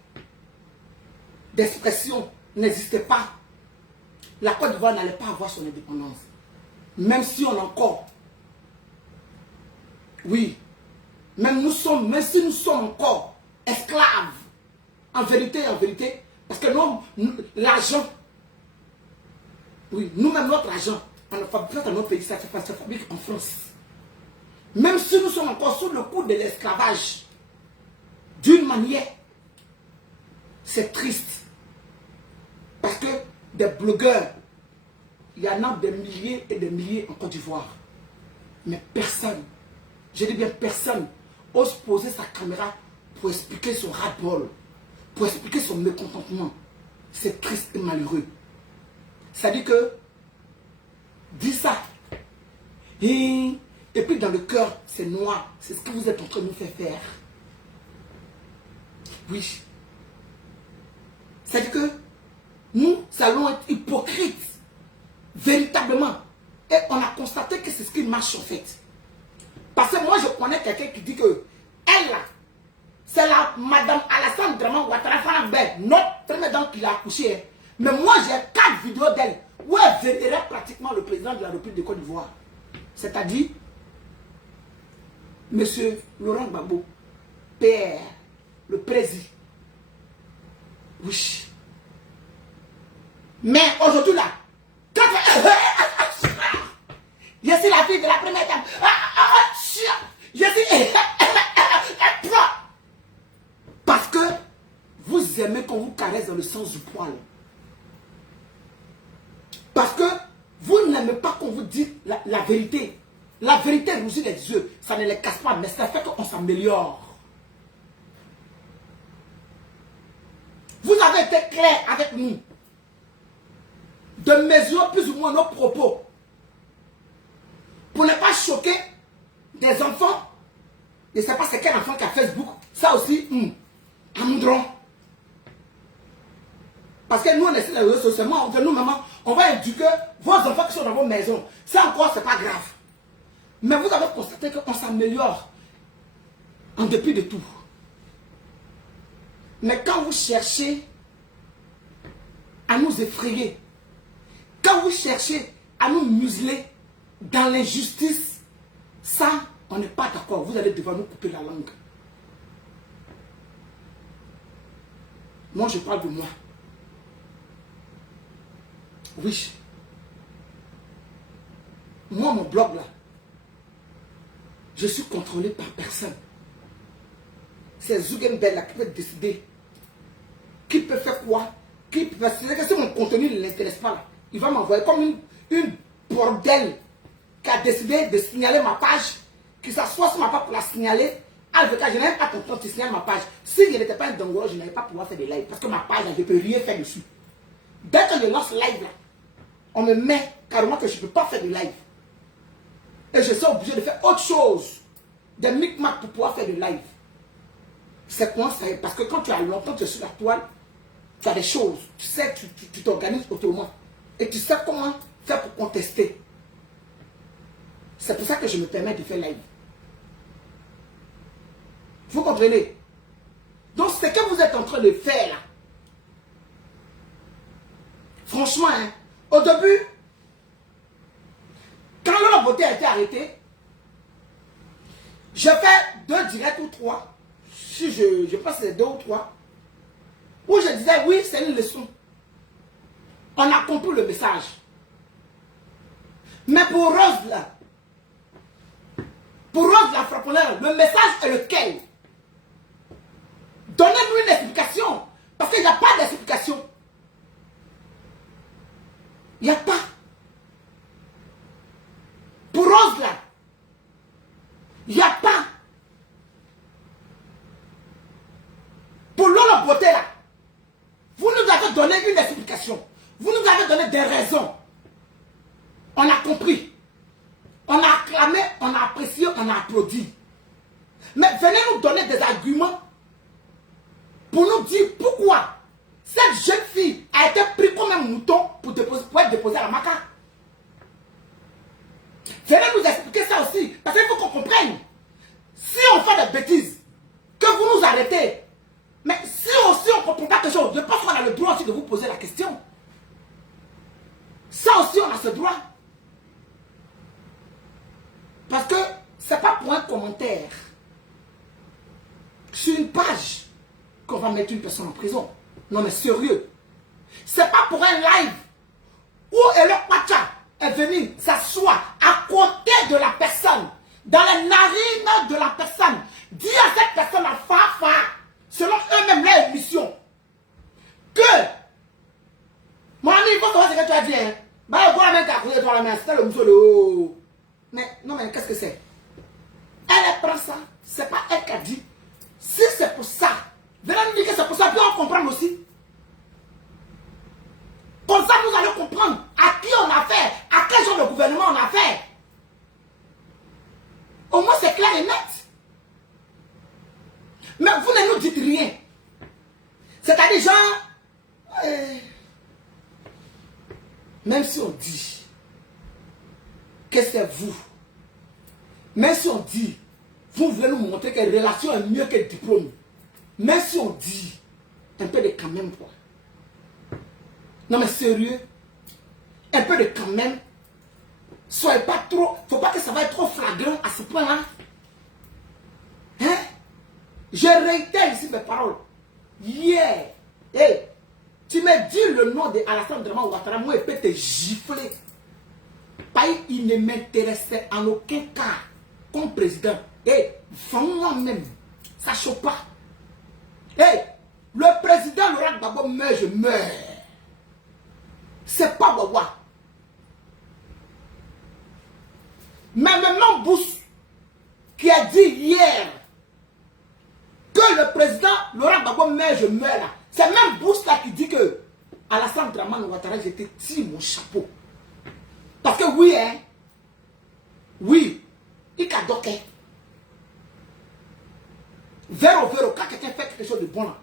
d'expression n'existait pas, la Côte d'Ivoire n'allait pas avoir son indépendance. Même si on a encore, oui, même si nous sommes encore esclaves, en vérité, parce que l'argent, oui, nous-mêmes notre argent, on le fabrique dans notre pays, ça se fabrique en France. Même si nous sommes encore sous le coup de l'esclavage, d'une manière, c'est triste. Parce que des blogueurs, il y en a des milliers et des milliers en Côte d'Ivoire. Mais personne, je dis bien personne, ose poser sa caméra pour expliquer son ras-le-bol, pour expliquer son mécontentement. C'est triste et malheureux. C'est-à-dire que, dis ça. Et puis dans le cœur, c'est noir. C'est ce que vous êtes en train de nous faire. Oui. C'est-à-dire que nous allons être hypocrites. Véritablement. Et on a constaté que c'est ce qui marche en fait. Parce que moi je connais quelqu'un qui dit que elle là, c'est la madame Alassane Draman Ouattara Fanabel, notre présidente qui l'a accouché. Hein. Mais moi j'ai 4 vidéos d'elle où elle vénérait pratiquement le président de la République de Côte d'Ivoire. C'est-à-dire Monsieur Laurent Gbagbo, PR, le président. Oui. Mais aujourd'hui là, quand je suis la fille de la première dame, je suis parce que vous aimez qu'on vous caresse dans le sens du poil. Parce que vous n'aimez pas qu'on vous dise la vérité. La vérité rougit les yeux, ça ne les casse pas, mais ça fait qu'on s'améliore. Vous avez été clair avec nous de mesurer plus ou moins nos propos pour ne pas choquer des enfants. Je ne sais pas c'est quel enfant qui a Facebook. Ça aussi, Amoudron. Parce que nous, on essaie de réseaux sociaux. Nous, maman, on va éduquer vos enfants qui sont dans vos maisons. Ça encore, c'est pas grave. Mais vous avez constaté qu'on s'améliore en dépit de tout. Mais quand vous cherchez à nous effrayer, quand vous cherchez à nous museler dans l'injustice, ça, on n'est pas d'accord. Vous allez devoir nous couper la langue. Moi, je parle de moi. Oui. Moi, mon blog là, je suis contrôlé par personne. C'est Zugenberg là qui peut décider qui peut faire quoi, parce que si mon contenu ne l'intéresse pas, là, il va m'envoyer comme une bordel qui a décidé de signaler ma page, qui s'assoit sur ma page pour la signaler. Alveka, je n'avais pas ton temps, tu signales ma page. Si je n'étais pas un dongolo, je n'allais pas pouvoir faire des lives. Parce que ma page, là, je ne peux rien faire dessus. Dès que je lance live, là, on me met carrément que je ne peux pas faire de live. Et je suis obligé de faire autre chose. Des micmacs pour pouvoir faire de live. C'est quoi ça? Parce que quand tu as longtemps, tu es sur la toile, tu as des choses. Tu sais, tu t'organises autrement. Et tu sais comment faire pour contester. C'est pour ça que je me permets de faire live. Vous comprenez? Donc, ce que vous êtes en train de faire là, franchement, hein, au début, quand Laurent Beauté a été arrêté, j'ai fait 2 directs ou 3. Si je pense que c'est 2 ou 3. Où je disais, oui, c'est une leçon. On a compris le message. Mais pour Rose là, la frapponneur, le message est lequel? Donnez-nous une explication. Parce qu'il n'y a pas d'explication. Il n'y a pas. Pour Rose là, il n'y a pas. Pour Lolo Beauté là, vous nous avez donné une explication. Vous nous avez donné des raisons. On a compris. On a acclamé, on a apprécié, on a applaudi. Mais venez nous donner des arguments pour nous dire pourquoi cette jeune fille a été prise comme un mouton pour être déposée à la maca. Venez nous expliquer ça aussi. Parce qu'il faut qu'on comprenne. Si on fait des bêtises, que vous nous arrêtez. Mais si aussi on ne comprend pas quelque chose, je pense qu'on a le droit aussi de vous poser la question. Ça aussi, on a ce droit. Parce que ce n'est pas pour un commentaire sur une page qu'on va mettre une personne en prison. Non mais sérieux. Ce n'est pas pour un live où Elok Pacha est venu s'asseoir à côté de la personne, dans les narines de la personne, dire à cette personne à Fafa, selon eux-mêmes leur mission, que mon ami, il faut savoir ce que tu as dit. Hein? Bah, voilà, même qu'à côté de toi, la main, c'était le mousseau de haut. Mais non, mais qu'est-ce que c'est? Elle prend ça, c'est pas elle qui a dit. Si c'est pour ça, venez nous dire que c'est pour ça, puis on comprend aussi. Comme ça, nous allons comprendre à qui on a fait, à quel genre de gouvernement on a fait. Au moins, c'est clair et net. Mais vous ne nous dites rien. C'est-à-dire, genre, même si on dit que c'est vous, même si on dit, vous voulez nous montrer que la relation est mieux que le diplôme, même si on dit un peu de quand même quoi. Non mais sérieux, un peu de quand même. Soyez pas trop, faut pas que ça va être trop flagrant à ce point-là. Hein? Je réitère ici mes paroles. Yeah. Hey, tu me dis le nom de Alassane Draman Ouattara, moi je peux te gifler. Paï, il ne m'intéressait en aucun cas comme président. Hey, vraiment même, ça ne choque pas. Hey, le président Laurent Gbagbo meurt, je meurs. C'est pas Wawa. Mais maintenant Bouss, qui a dit hier que le président Laurent Gbagbo meurt, je meurs là. C'est même Bouss là qui dit que Alassane Draman Ouattara, je te tire mon chapeau. Parce que oui, hein, oui, il a docké. Véro, quand quelqu'un fait quelque chose de bon, là,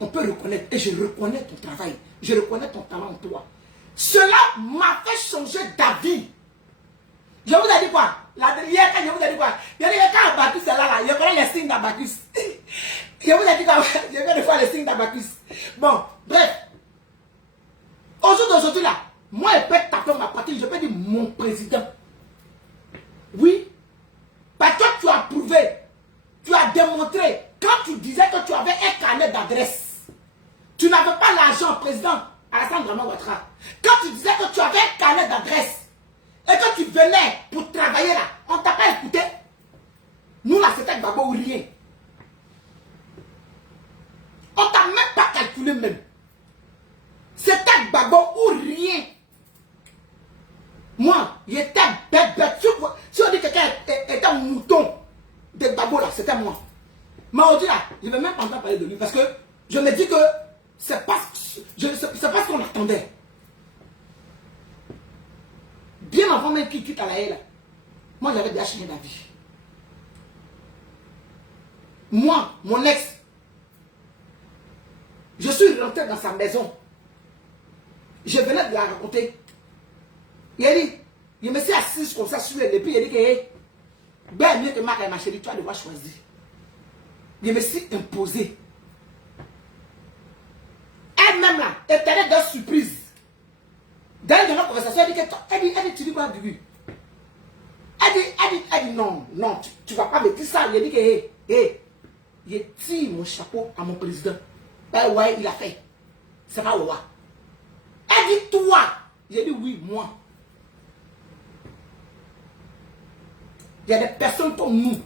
on peut reconnaître. Et je reconnais ton travail. Je reconnais ton talent en toi. Cela m'a fait changer d'avis. Je vous ai dit quoi? Hier, quand je vous ai dit quoi? Il y a des quand Abacus est là, il y a les signes d'Abacus. Je vous ai dit quoi? Je viens de faire les signes d'Abacus. Bon, bref. Aujourd'hui là, moi je peux taper ma partie, je peux dire mon président. Oui. Parce que tu as prouvé, tu as démontré, quand tu disais que tu avais un carnet d'adresse, tu n'avais pas l'argent, président Alassane Draman Ouattara. Quand tu disais que tu avais un carnet d'adresse et que tu venais pour travailler là, on ne t'a pas écouté. Nous là, c'était Gbagbo ou rien. On ne t'a même pas calculé même. Gbagbo ou rien. Moi, j'étais bête. Si on dit que quelqu'un était un mouton de Gbagbo là, c'était moi. Mais on dit là, je ne vais même pas entendre parler de lui parce que je me dis que c'est pas ce qu'on attendait. Bien avant même qu'il quitte à la haie, moi j'avais déjà changé d'avis. Moi, mon ex, je suis rentré dans sa maison. Je venais de la raconter. Il a dit, je me suis assise comme ça sur elle et puis il a dit que ben mieux que Marc et ma chérie, tu vas devoir choisir. Je me suis imposé. Elle-même là, elle était de surprise. Dans notre conversation, elle dit, tu dis quoi du but? Elle dit, non, tu ne vas pas me dire ça. Il a dit que, je tire mon chapeau à mon président. Ben ouais, il a fait. C'est pas Ouah. Elle dit, toi. J'ai dit, oui, moi. Il y a des personnes comme nous,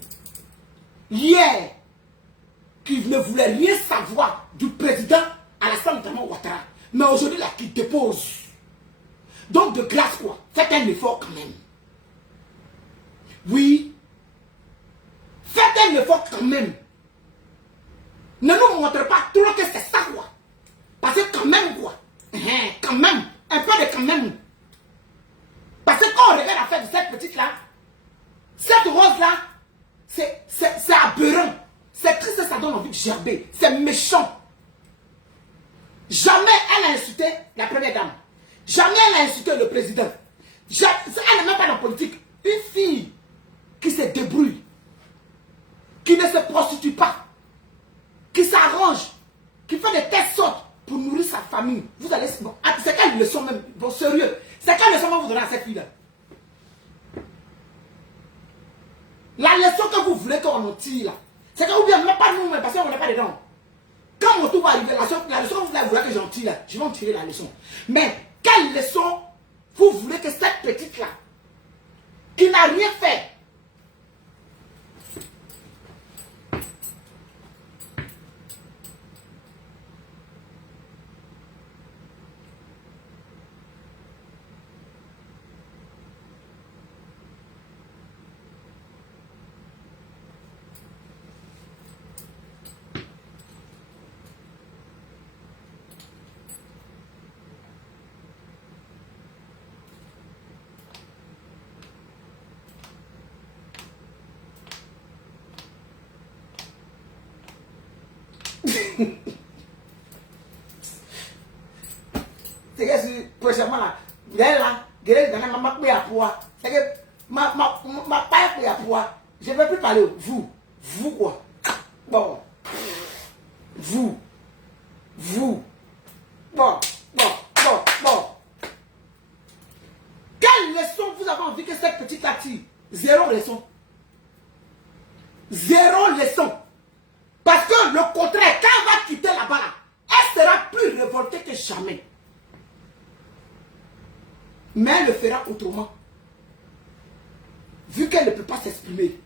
hier, qui ne voulaient rien savoir du président Alassane Ouattara. Mais aujourd'hui, là, qui dépose. Donc, de grâce, quoi. Faites un effort quand même. Oui. Faites un effort quand même. Ne nous montrez pas trop que c'est ça, quoi. Parce que quand même, quoi. Quand même. Un peu de quand même. Parce que quand on regarde l'affaire de cette petite-là, cette rose-là, c'est aberrant. C'est triste, ça donne envie de gerber. C'est méchant. Jamais elle a insulté la première dame. Jamais elle a insulté le président. Elle n'est même pas dans la politique. Une fille qui se débrouille, qui ne se prostitue pas, qui s'arrange, qui fait de telles sortes pour nourrir sa famille. Vous allez... Bon, c'est quelle leçon même? Bon, sérieux. C'est quelle leçon vous donnez à cette fille-là? La leçon que vous voulez qu'on en tire là, c'est que vous ne même pas nous, mais parce qu'on n'est pas dedans. Quand mon tour va arriver, la leçon que vous voulez que j'en tire là, je vais en tirer la leçon. Mais quelle leçon vous voulez que cette petite là, qui n'a rien fait, c'est que prochainement là, c'est que ma paille à poids, je ne vais plus parler. Vous quoi? Bon. Vous. Bon. Quelle leçon vous avez envie que cette petite là tire? Zéro leçon. Zéro leçon. Parce que le contraire, quand elle va quitter là-bas, là, elle sera plus révoltée que jamais. Mais elle le fera autrement. Vu qu'elle ne peut pas s'exprimer,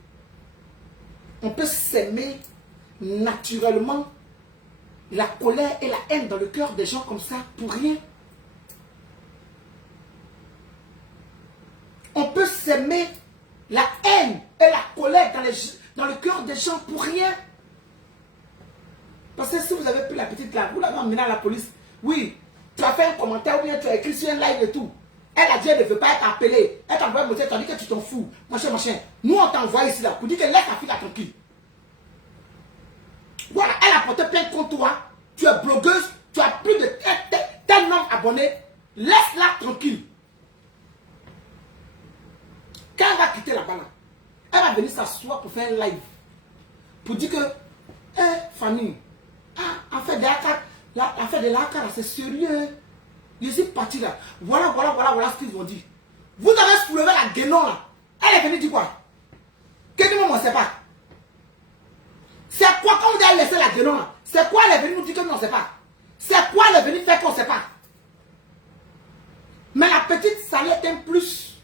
on peut s'aimer naturellement la colère et la haine dans le cœur des gens comme ça pour rien. On peut s'aimer la haine et la colère dans le cœur des gens pour rien. Parce que si vous avez pris la petite là, vous l'avez emmenée à la police, oui, tu as fait un commentaire ou bien tu as écrit sur un live et tout. Elle a dit qu'elle ne veut pas être appelée. Elle t'envoie un message, tu as dit que tu t'en fous. Machin. Nous, on t'envoie ici là pour dire que laisse ta fille là tranquille. Voilà, elle a porté plainte contre toi. Tu es blogueuse, tu as plus de tel nombre d'abonnés. Laisse-la tranquille. Quand elle va quitter là-bas, elle va venir s'asseoir pour faire un live. Pour dire que, famille, affaire de l'ACA, c'est sérieux. Je suis parti là. Voilà ce qu'ils ont dit. Vous avez soulevé la guénon là. Elle est venue dire quoi? Qu'est-ce que moi on ne sait pas? C'est quoi quand vous avez laissé la guénon là? C'est quoi elle est venue nous dire que nous on ne sait pas? C'est quoi elle est venue faire qu'on ne sait pas? Mais la petite, ça l'est un plus.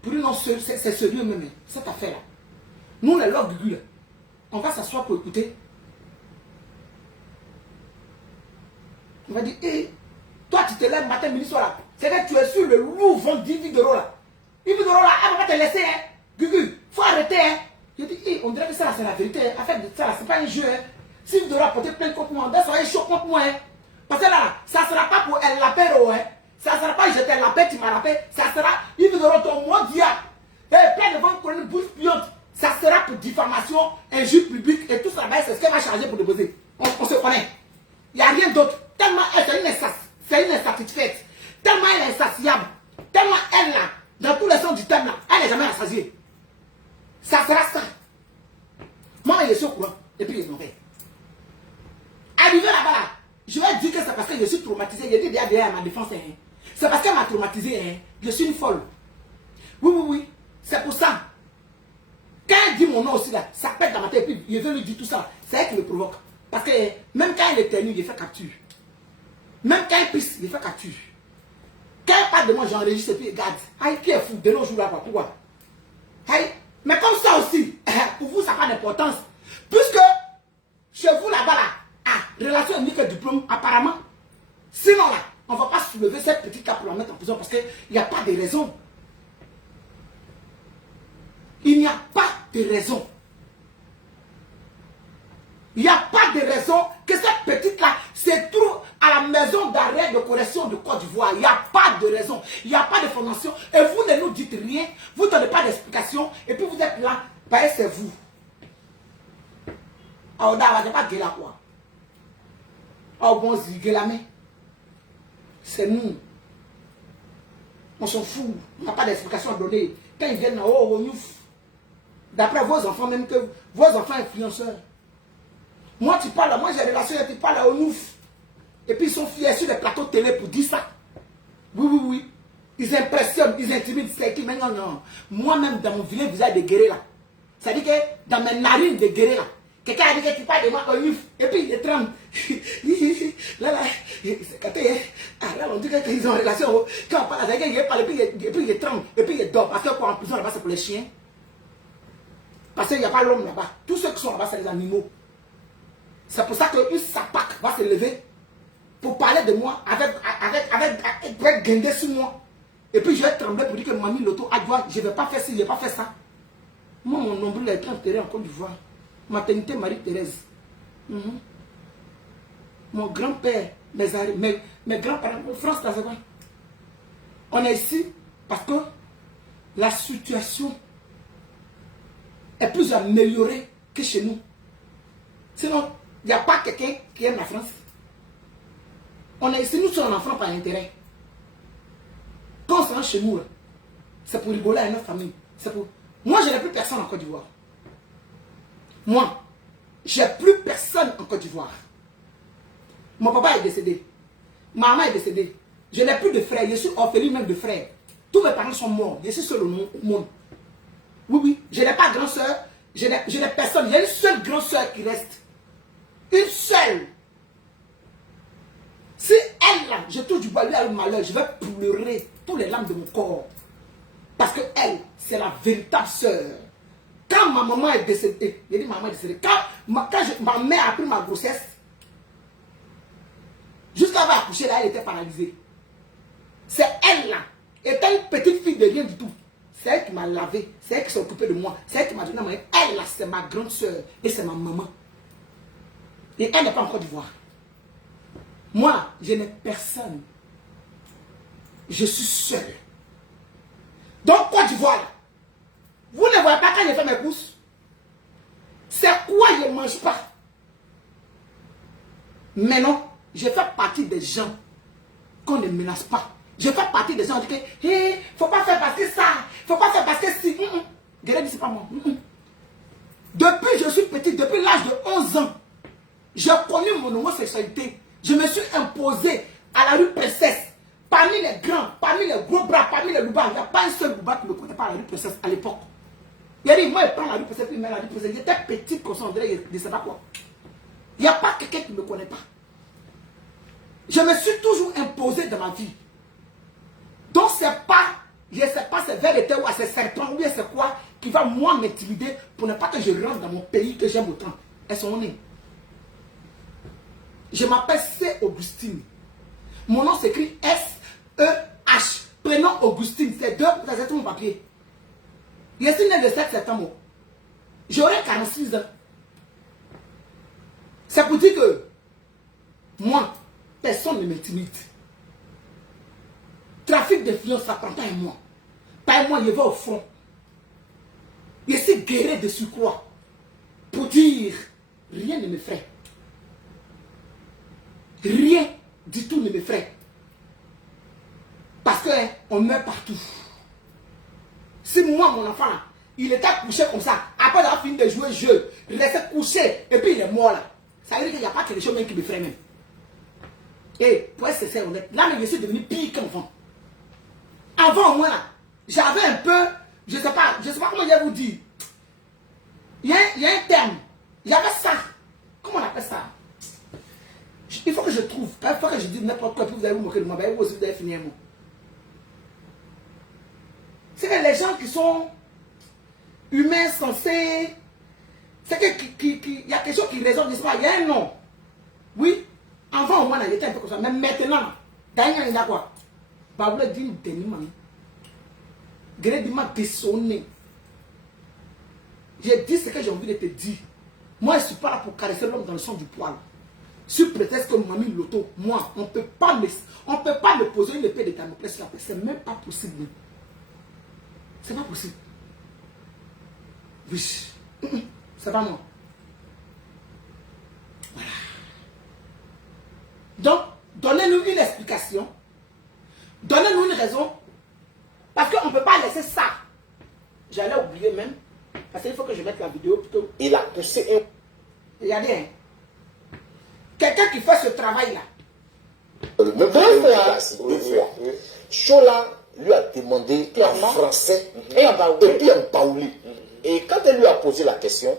Pour nous, non, c'est sérieux même, cette affaire-là. Nous, les logs là, on va s'asseoir pour écouter. On va dire, Toi, tu te lèves matin, midi, soir. C'est que tu es sur le lourd vent d'8 € là. 8 € là, elle ne va pas te laisser. Hein. Gugu, faut arrêter. Hein. Je dis, on dirait que ça, c'est la vérité. En fait, ça, c'est pas un jeu. Hein. Si vous devez apporter plein contre moi, ça va être chaud contre moi. Hein. Parce que là, ça ne sera pas pour elle l'apéro. Hein. Ça ne sera pas, je t'ai l'appel, tu m'as rappelé. Ça sera, il vous aura ton mondial. Et plein de ventes pour une bouche puante. Ça sera pour diffamation, injure publique et tout ça. C'est ce qu'elle va charger pour déposer. On se connaît. Il n'y a rien d'autre. Tellement elle, c'est une insatisfaite. Tellement elle est insatiable. Tellement elle, là, dans tous les sens du terme, là, elle n'est jamais rassasiée. Ça sera ça. Moi, je suis au courant. Et puis, ils ont fait. Arrivé là-bas, là, je vais dire que c'est parce que je suis traumatisé. Je dis derrière ma défense. Hein. C'est parce qu'elle m'a traumatisé. Hein. Je suis une folle. Oui. C'est pour ça. Quand elle dit mon nom aussi, là, ça pète dans ma tête. Et puis, je veux lui dire tout ça. C'est elle qui me provoque. Parce que même quand elle éternue, il fait capture. Même quand elle pisse, il fait capture. Quand elle parle de moi, j'enregistre et puis regarde. Aïe, qui est fou de nos jours là, pourquoi? Aïe, mais comme ça aussi, pour vous, ça n'a pas d'importance. Puisque chez vous là-bas, là, relation unique et diplôme, apparemment. Sinon là, on ne va pas soulever cette petite cas pour la mettre en prison parce qu'il n'y a pas de raison. Il n'y a pas de raison. Il n'y a pas de raison que cette petite-là se trouve à la maison d'arrêt de correction de Côte d'Ivoire. Il n'y a pas de raison. Il n'y a pas de formation. Et vous ne nous dites rien. Vous ne donnez pas d'explication. Et puis vous êtes là. Bah, c'est vous. Oh, là, je ne vais pas gueuler quoi. Oh, bon, gueuler. C'est nous. On s'en fout. On n'a pas d'explication à donner. Quand ils viennent, oh, ouf. D'après vos enfants, même que vos enfants influenceurs. Moi, tu parles, moi j'ai relation, tu parles au ouf. Et puis ils sont fiers sur les plateaux de télé pour dire ça. Oui. Ils impressionnent, ils intimident. C'est qui? Mais non. Moi-même, dans mon vilain visage de guérir là. Ça dit que dans mes narines de guérir là. Quelqu'un a dit que tu parles de moi au ouf. Et puis il tremble. Là, c'est quand là, on dit qu'ils ont une relation. Quand on parle avec quelqu'un, il parle et puis il tremble. Et puis il dort. Parce que quoi, en prison là-bas, c'est pour les chiens. Parce qu'il n'y a pas l'homme là-bas. Tous ceux qui sont là-bas, c'est les animaux. C'est pour ça qu'une sapac va se lever pour parler de moi avec guindé sur moi. Et puis je vais trembler pour dire que mamie Loto Adjoa, je ne vais pas faire ci, je ne vais pas faire ça. Moi, mon nombril est enterré en Côte d'Ivoire. Maternité Marie-Thérèse. Mon grand-père, mes grands-parents, France, c'est quoi? On est ici parce que la situation est plus améliorée que chez nous. Sinon, il n'y a pas quelqu'un qui aime la France. On est ici, nous sommes enfants par intérêt. Quand on se rend chez nous, c'est pour rigoler à notre famille. Pour... Moi, je n'ai plus personne en Côte d'Ivoire. Moi, j'ai plus personne en Côte d'Ivoire. Mon papa est décédé. Ma maman est décédée. Je n'ai plus de frères. Je suis orpheline même de frères. Tous mes parents sont morts. Je suis seul au monde. Oui. Je n'ai pas de grande soeur. Je n'ai personne. Il y a une seule grande soeur qui reste. Une seule. Si elle, là, je touche du bois, lui a le malheur, je vais pleurer tous les larmes de mon corps. Parce que elle, c'est la véritable soeur. Quand ma maman est décédée, j'ai dit maman est décédée, quand ma mère a pris ma grossesse, jusqu'à avoir accouché, là, elle était paralysée. C'est elle, là, était une petite fille de rien du tout. C'est elle qui m'a lavé, c'est elle qui s'est occupée de moi, c'est elle qui m'a donné à manger. Elle, là, c'est ma grande soeur et c'est ma maman. Et elle n'est pas en Côte d'Ivoire. Moi, je n'ai personne. Je suis seul. Donc, Côte d'Ivoire, vous ne voyez pas quand je fais mes courses. C'est quoi je ne mange pas. Mais non, je fais partie des gens qu'on ne menace pas. Je fais partie des gens qui disent que, hey, faut pas faire parce que ça, faut pas faire parce que si. Guérin dit, c'est pas moi. Depuis je suis petit, depuis l'âge de 11 ans, j'ai connu mon homosexualité. Je me suis imposé à la rue Princesse. Parmi les grands, parmi les gros bras, parmi les loupas, il n'y a pas un seul loupa qui ne me connaît pas à la rue Princesse à l'époque. Il a dit, moi, il prend la rue Princesse, puis il met la rue Princesse. J'étais petite comme ça, on dirait, je ne sais pas quoi. Il n'y a pas quelqu'un qui ne me connaît pas. Je me suis toujours imposé dans ma vie. Donc, c'est pas, je ne sais pas, c'est vérité ou c'est serpent ou bien c'est quoi qui va moi m'intimider pour ne pas que je rentre dans mon pays que j'aime autant. Elles sont nées. Je m'appelle C. Augustine. Mon nom s'écrit S-E-H. Prénom Augustine. C'est mon papier. Je suis né le 7 septembre. J'aurai 46 ans. C'est pour dire que moi, personne ne m'intimide. Trafic d'influence, ça prend pas un mois. Pas un mois, je vais au front. Je suis guéri de surcroît. Pour dire, rien ne me ferait. Rien du tout ne me ferait. Parce qu'on meurt partout. Si moi, mon enfant, il était couché comme ça, après avoir fini de jouer le jeu, il restait couché, et puis il est mort là. Ça veut dire qu'il n'y a pas quelque chose même qui me ferait même. Et pour être sincère, honnête, là, mais je suis devenu pire qu'enfant. Avant, moi, là, j'avais un peu, je ne sais pas comment je vais vous dire. Il y a un terme. J'avais ça. Comment on appelle ça? Il faut que je trouve. Il faut que je dise n'importe quoi, puis vous allez vous moquer de moi. Vous aussi, vous allez finir un mot. C'est que les gens qui sont humains, sensés, c'est qu'il y a quelque chose qui résonne d'histoire. Il y a un nom. Oui. Avant, au moins, il était un peu comme ça. Mais maintenant, d'ailleurs, il y a quoi? Bah, vous l'avez dit, Grédiment dissonné. J'ai dit ce que j'ai envie de te dire. Moi, je ne suis pas là pour caresser l'homme dans le sens du poil. Sur prétexte que mamie Loto, moi, on ne peut pas me poser une épée de Damoclès là. C'est même pas possible. C'est pas possible. Oui. C'est pas moi. Voilà. Donc, donnez-nous une explication. Donnez-nous une raison. Parce qu'on ne peut pas laisser ça. J'allais oublier même. Parce qu'il faut que je mette la vidéo plutôt. Il a poussé un... Regardez, hein. Quelqu'un qui fait ce travail-là. Deux fois. Chola lui a demandé en français et puis en baouli. Et quand elle lui a posé la question,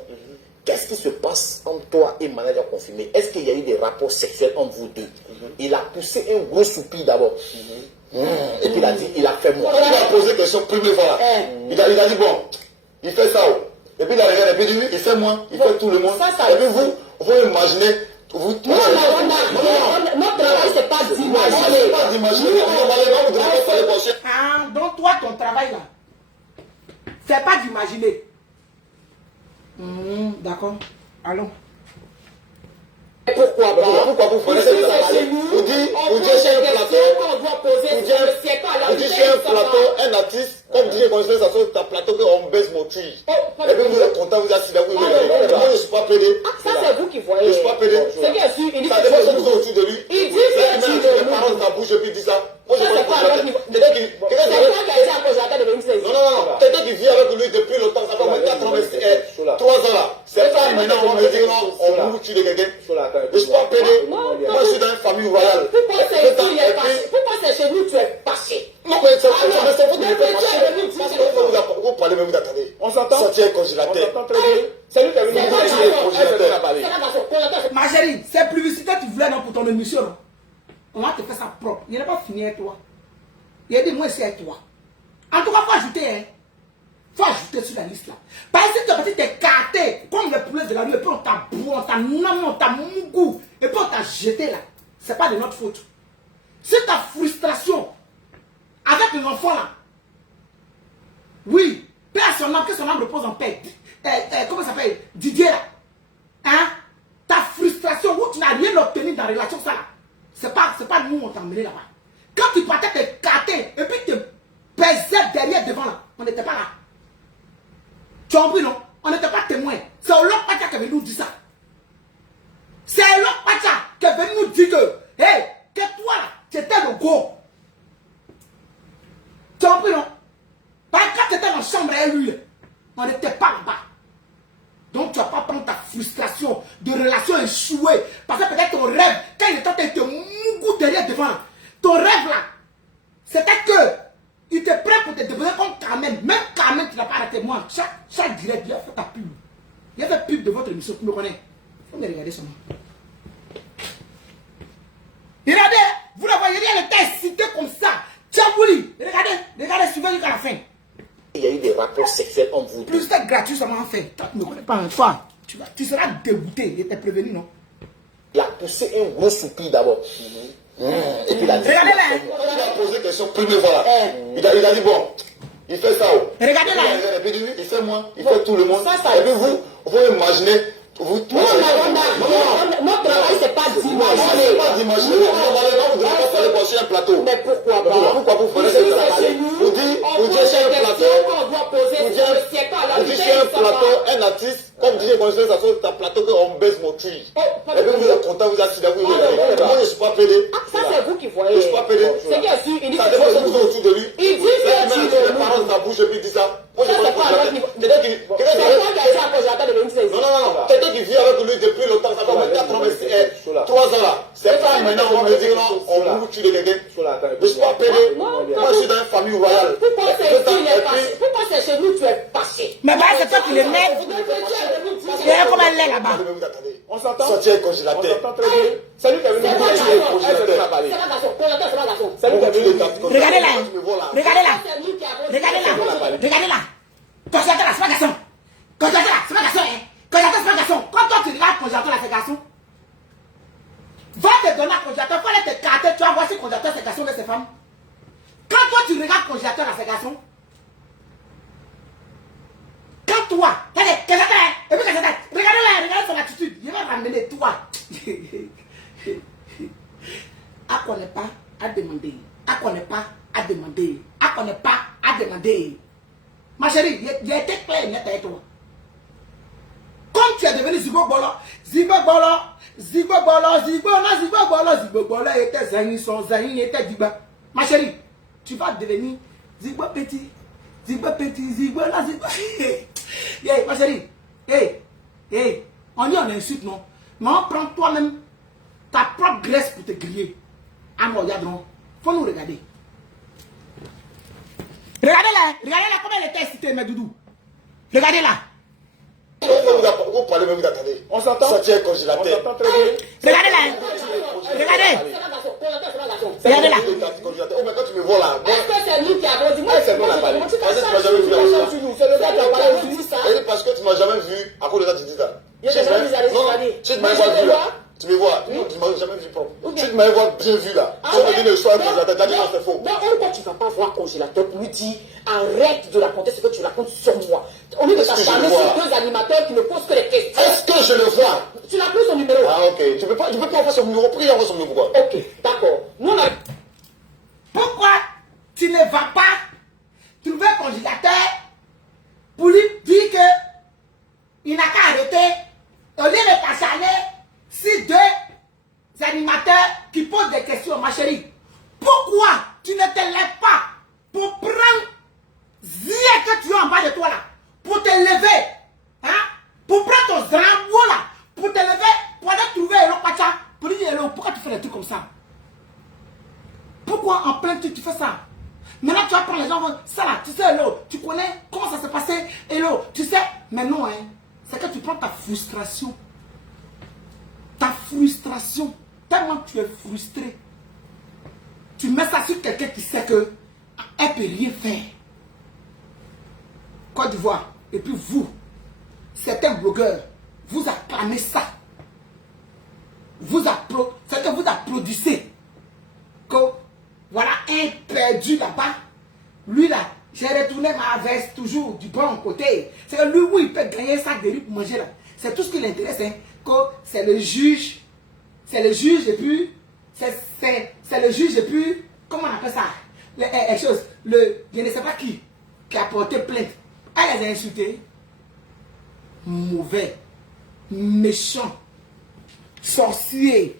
qu'est-ce qui se passe entre toi et manager confirmé? Est-ce qu'il y a eu des rapports sexuels entre vous deux? Il a poussé un gros soupir d'abord. Et puis il a dit, il a fait moi. Quand il a posé la question première fois, il a dit bon, il fait ça. Et puis il a regardé, et puis il dit, il fait moi, il fait tout le monde. Et puis vous imaginez. Notre travail, c'est pas d'imaginer. Ah, donc toi, ton travail là, c'est pas d'imaginer. D'accord. Allons. Pourquoi vous prenez cette travail? Vous dites sur un plateau, un artiste, comme dit qu'on fait ça sur un plateau, qu'on baisse mon tue. Et puis vous êtes content, vous asseyez là, vous moi je ne suis pas pédé. Ça c'est vous qui voyez. Je ne suis pas pédé. C'est bien sûr, il dit ça dépend de vous autour de lui. Il dit que les paroles de sa bouche et puis il dit ça. Moi je ça c'est pas quelqu'un qui vit avec lui depuis longtemps, ça fait au moins 4 ans, 3 ans là. C'est pas maintenant on va me dire non, on vous tue de quelqu'un. Je ne suis pas pédé. Moi je suis dans une famille royale. Pourquoi c'est chez nous tu es passé? Non mais c'est vous qui êtes passé. Vous parlez mais vous attendez. On s'entend? Sortir un congélateur. C'est lui qui a vu Ma chérie, cette publicité tu voulais non pour ton émission. Non? On va te faire ça propre. Il n'est pas fini avec toi. Il a dit moi c'est avec toi. En tout cas, il faut ajouter, hein. Il faut ajouter sur la liste là. Parce que tu es écarté comme le poulet de la rue, et puis on t'a boué, on t'a nommé, on t'a mougou, et puis on t'a jeté là. C'est pas de notre faute. C'est ta frustration avec les enfants là. Oui, père son âme, que son âme repose en paix. Comment ça s'appelle? Didier là. Hein? Ta frustration où tu n'as rien obtenu dans la relation ça là. C'est pas nous on t'a emmené là-bas. Quand tu partais t'écarter et puis te baisais derrière devant là, on n'était pas là. Tu as compris non? On n'était pas témoin. C'est Olok Pacha qui est venu nous dire ça. C'est Olok Pacha qui est venu nous dire que, hey, que toi là, tu étais le go. Tu as compris non? Parce que quand tu étais dans la chambre avec lui, on n'était pas là-bas. Donc tu ne vas pas prendre ta frustration de relation échouée. Parce que peut-être ton rêve, quand il est en train de te mougou derrière devant, ton rêve là, c'était que il était prêt pour te devenir comme Carmen. Même Carmen, tu n'as pas arrêté. Moi, chaque direct, il a fait ta pub. Il a fait pub de votre émission, tu me connais. Il faut me regarder seulement. Regardez, vous la voyez, elle était excitée comme ça. Tchabouli, regardez, suivez jusqu'à la fin. Il y a eu des rapports sexuels entre vous deux. Plus c'est gratuit, ça m'a fait. Toi, tu ne me connais pas, toi. Tu seras dégoûté. Il était prévenu, non? Il a poussé un gros soupir d'abord. Et puis il a dit. Regardez-la. Quand il a posé question, première fois là, il a dit bon, il fait ça. Regardez-là. Et puis il fait moi, il fait tout le monde. Ça, Et puis vous imaginez. Notre travail, c'est pas d'imaginer. C'est pas d'imaginer. Vous devez pas faire passer un plateau. Mais pourquoi pas? Pourquoi vous faites ça? Vous dites sur un plateau, vous dites sur un plateau, un artiste, comme dit ça sur un plateau qu'on baisse mon truc. Et puis vous êtes content, vous asseyez là, moi je ne suis pas pédé. Ça c'est vous qui voyez. Je ne suis pas pédé. C'est bien sûr, il dit ça dépend de vous autour de lui. Il dit que les parents de sa bouche et puis il dit ça. Moi je ne c'est pas un niveau. C'est pas un congélateur de 26 ans. Non. Quelqu'un qui vit avec lui depuis longtemps, ça va mettre 3 ans là. C'est pas maintenant on me dit non, on vous tue les gars. Je ne suis pas pédé. Moi je suis dans une famille royale. Pourquoi c'est chez nous tu es fâché? Mais bah, c'est toi qui l'énerve. Regarde comment elle est là-bas. On s'entend. Sortir un congélateur. C'est lui qui a venu nous tuer le congélateur. C'est pas garçon. C'est lui qui a venu nous tuer. Regardez-la. Regardez-la. Regardez-la. Congélateur là, c'est pas garçon. Congélateur là, c'est pas garçon. Congélateur, c'est pas garçon. Quand toi tu regardes congélateur là, c'est garçon. Va te donner un congélateur. Quand elle te carte, tu vas voir si congélateur c'est garçon de ces femmes. Quand toi tu regardes congélateur là, c'est garçon. Quand toi, et puis regardez son attitude, il va ramener toi. À qu'on n'est pas à demander. À qu'on n'est pas à demander. À qu'on n'est pas à demander. Ma chérie, il a été clair net avec toi. Comme tu es devenu Zibo Bolo, était Zani, son Zani était Diba. Ma chérie, tu vas devenir Zibo Petit, Zibo, là, Zibo. Hey, ma chérie, on dit on insulte, non? Mais on prend toi-même ta propre graisse pour te griller. Ah non, regarde, non. Faut nous regarder. Regardez-la comme elle était excitée, mes doudous. Regardez-la. Vous parlez même d'attendre. On s'entend. Sortir un congélateur. Regardez-la. Regardez. Regardez-là. Oh, mais quand tu me vois là. Est-ce que c'est nous qui avons dit? Moi, c'est moi la parlé. C'est le gars qui a parlé de ça. Parce que tu m'as jamais vu à cause de ça, tu dis ça. Tu m'as pas vu. Tu me vois, non, tu ne m'as jamais vu propre. Tu m'as bien vu là. Tu me dis le soir, t'as dit que c'est faux. Mais pourquoi tu ne vas pas voir congélateur pour lui dire arrête de raconter ce que tu racontes sur moi. Au lieu de t'acharner sur deux animateurs qui ne posent que des questions. Est-ce que je le vois? Tu n'as plus son numéro. Ah ok, tu peux pas avoir son numéro. Pourquoi il envoie son numéro? Ok, d'accord. Nous on a... Pourquoi tu ne vas pas trouver un congélateur pour lui dire que il n'a qu'à arrêter au lieu de t'acharner si deux animateurs qui posent des questions, ma chérie? Pourquoi tu ne te lèves pas pour prendre Zia que tu as en bas de toi là, pour te lever, hein? Pour prendre ton zrambo là, pour te lever, pour aller trouver Hello Pacha, pour lui dire Hello, pourquoi tu fais des trucs comme ça? Pourquoi en plein truc tu fais ça? Maintenant tu vas prendre les gens, ça là, tu sais Hello, tu connais comment ça s'est passé, Hello, tu sais, mais non, hein, c'est que tu prends ta frustration, tellement tu es frustré, tu mets ça sur quelqu'un qui sait que elle peut rien faire. Côte d'Ivoire, et puis vous, certains blogueurs, vous acclamez ça. C'est que vous applaudissez que voilà un perdu là-bas. Lui là, j'ai retourné ma veste toujours du bon côté. C'est que lui, où il peut gagner ça de riz pour manger là. C'est tout ce qui l'intéresse, hein, que c'est le juge. C'est le juge et puis c'est le juge et puis comment on appelle ça? Je ne sais pas qui a porté plainte. Elle les a insultés. Mauvais, méchant, sorcier.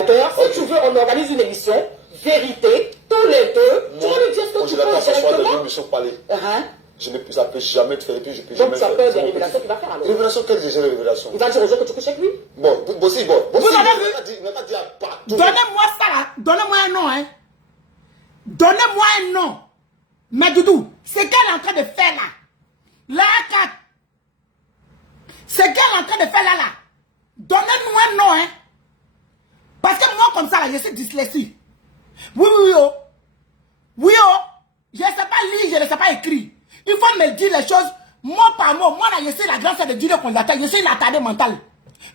Si tu veux, on organise une émission, vérité, tous les deux. Tu vas lui dire ce que tu penses directement. Je ne peux jamais te faire. Donc tu as peur des révélations qu'il va faire alors? Révélation, quelle révélation? Il va dire aux gens que tu couches avec lui. Bon. Vous avez vu? Donnez-moi ça là. Donnez-moi un nom, hein. Donnez-moi un nom. Mais Doudou, c'est qu'elle est en train de faire là. Là, c'est qu'elle est en train de faire là. Donnez-nous un nom, hein. Parce que moi, comme ça, là, je suis dyslexie. Oui, oh. Oui, oh. Je ne sais pas lire, je ne sais pas écrire. Il faut me dire les choses mot par mot. Moi, là, je suis la grande sœur de Dieu le Condateur. Je suis l'attardé mental.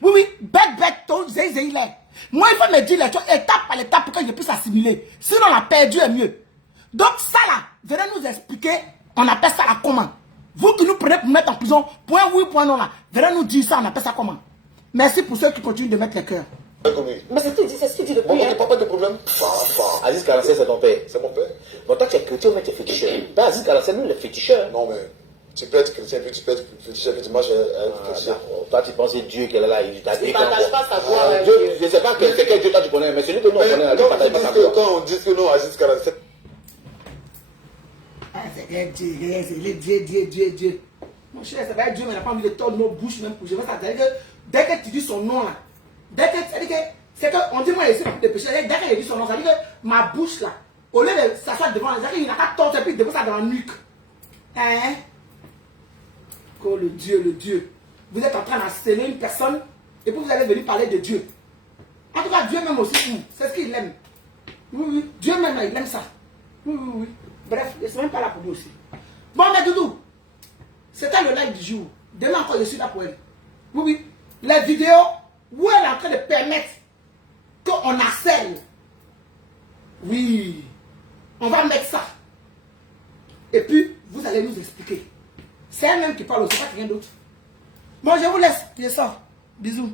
Oui, bête, tout, zé, là. Moi, il faut me dire les choses étape par étape pour que je puisse assimiler. Sinon, la perdu est mieux. Donc, ça là, venez nous expliquer, on appelle ça la comment. Vous qui nous prenez pour mettre en prison, point oui, point non là, venez nous dire ça, on appelle ça comment. Merci pour ceux qui continuent de mettre les cœurs. Mais c'est ce que tu dis depuis. Moi, pas de problème. Aziz Karassé, c'est ton père. C'est mon père. Donc, toi, tu es chrétien, mais tu es féticheur. Ben, Aziz Karassé, nous, les féticheurs. Non, mais tu peux être chrétien, puis tu peux être féticheur, puis tu marches avec chrétien. Toi, tu penses que Dieu qui est là, il t'a dit. Il ne partage pas sa voix. Je ne sais pas quel Dieu toi tu connais, mais celui que nous on connaît, lui, partage pas sa voix. Quand on dit que non, Aziz Karassé. Ah, c'est Dieu. Mon cher, c'est vrai, Dieu, mais il n'a pas envie de tordre nos bouches même pour gérer ça. C'est-à-dire que dès que tu dis son nom là, c'est qu'on dit moi, je suis de péché. Dès qu'il dit son nom, ça veut dire que ma bouche là, au lieu de s'asseoir devant, il n'a pas tort, et puis il dépose ça dans la nuque. Hein? Oh, le Dieu. Vous êtes en train d'harceler une personne, et puis vous allez venir parler de Dieu. En tout cas, Dieu même aussi, c'est ce qu'il aime. Oui, Dieu même, il aime ça. Oui. Bref, je ne suis même pas là pour lui aussi. Bon, mais Doudou, c'était le live du jour. Demain encore, je suis là pour elle. Oui. Les vidéos où elle est en train de permettre qu'on harcèle. Oui. On va mettre ça. Et puis, vous allez nous expliquer. C'est elle-même qui parle, c'est pas quelqu'un d'autre. Bon, je vous laisse. Je sors. Bisous.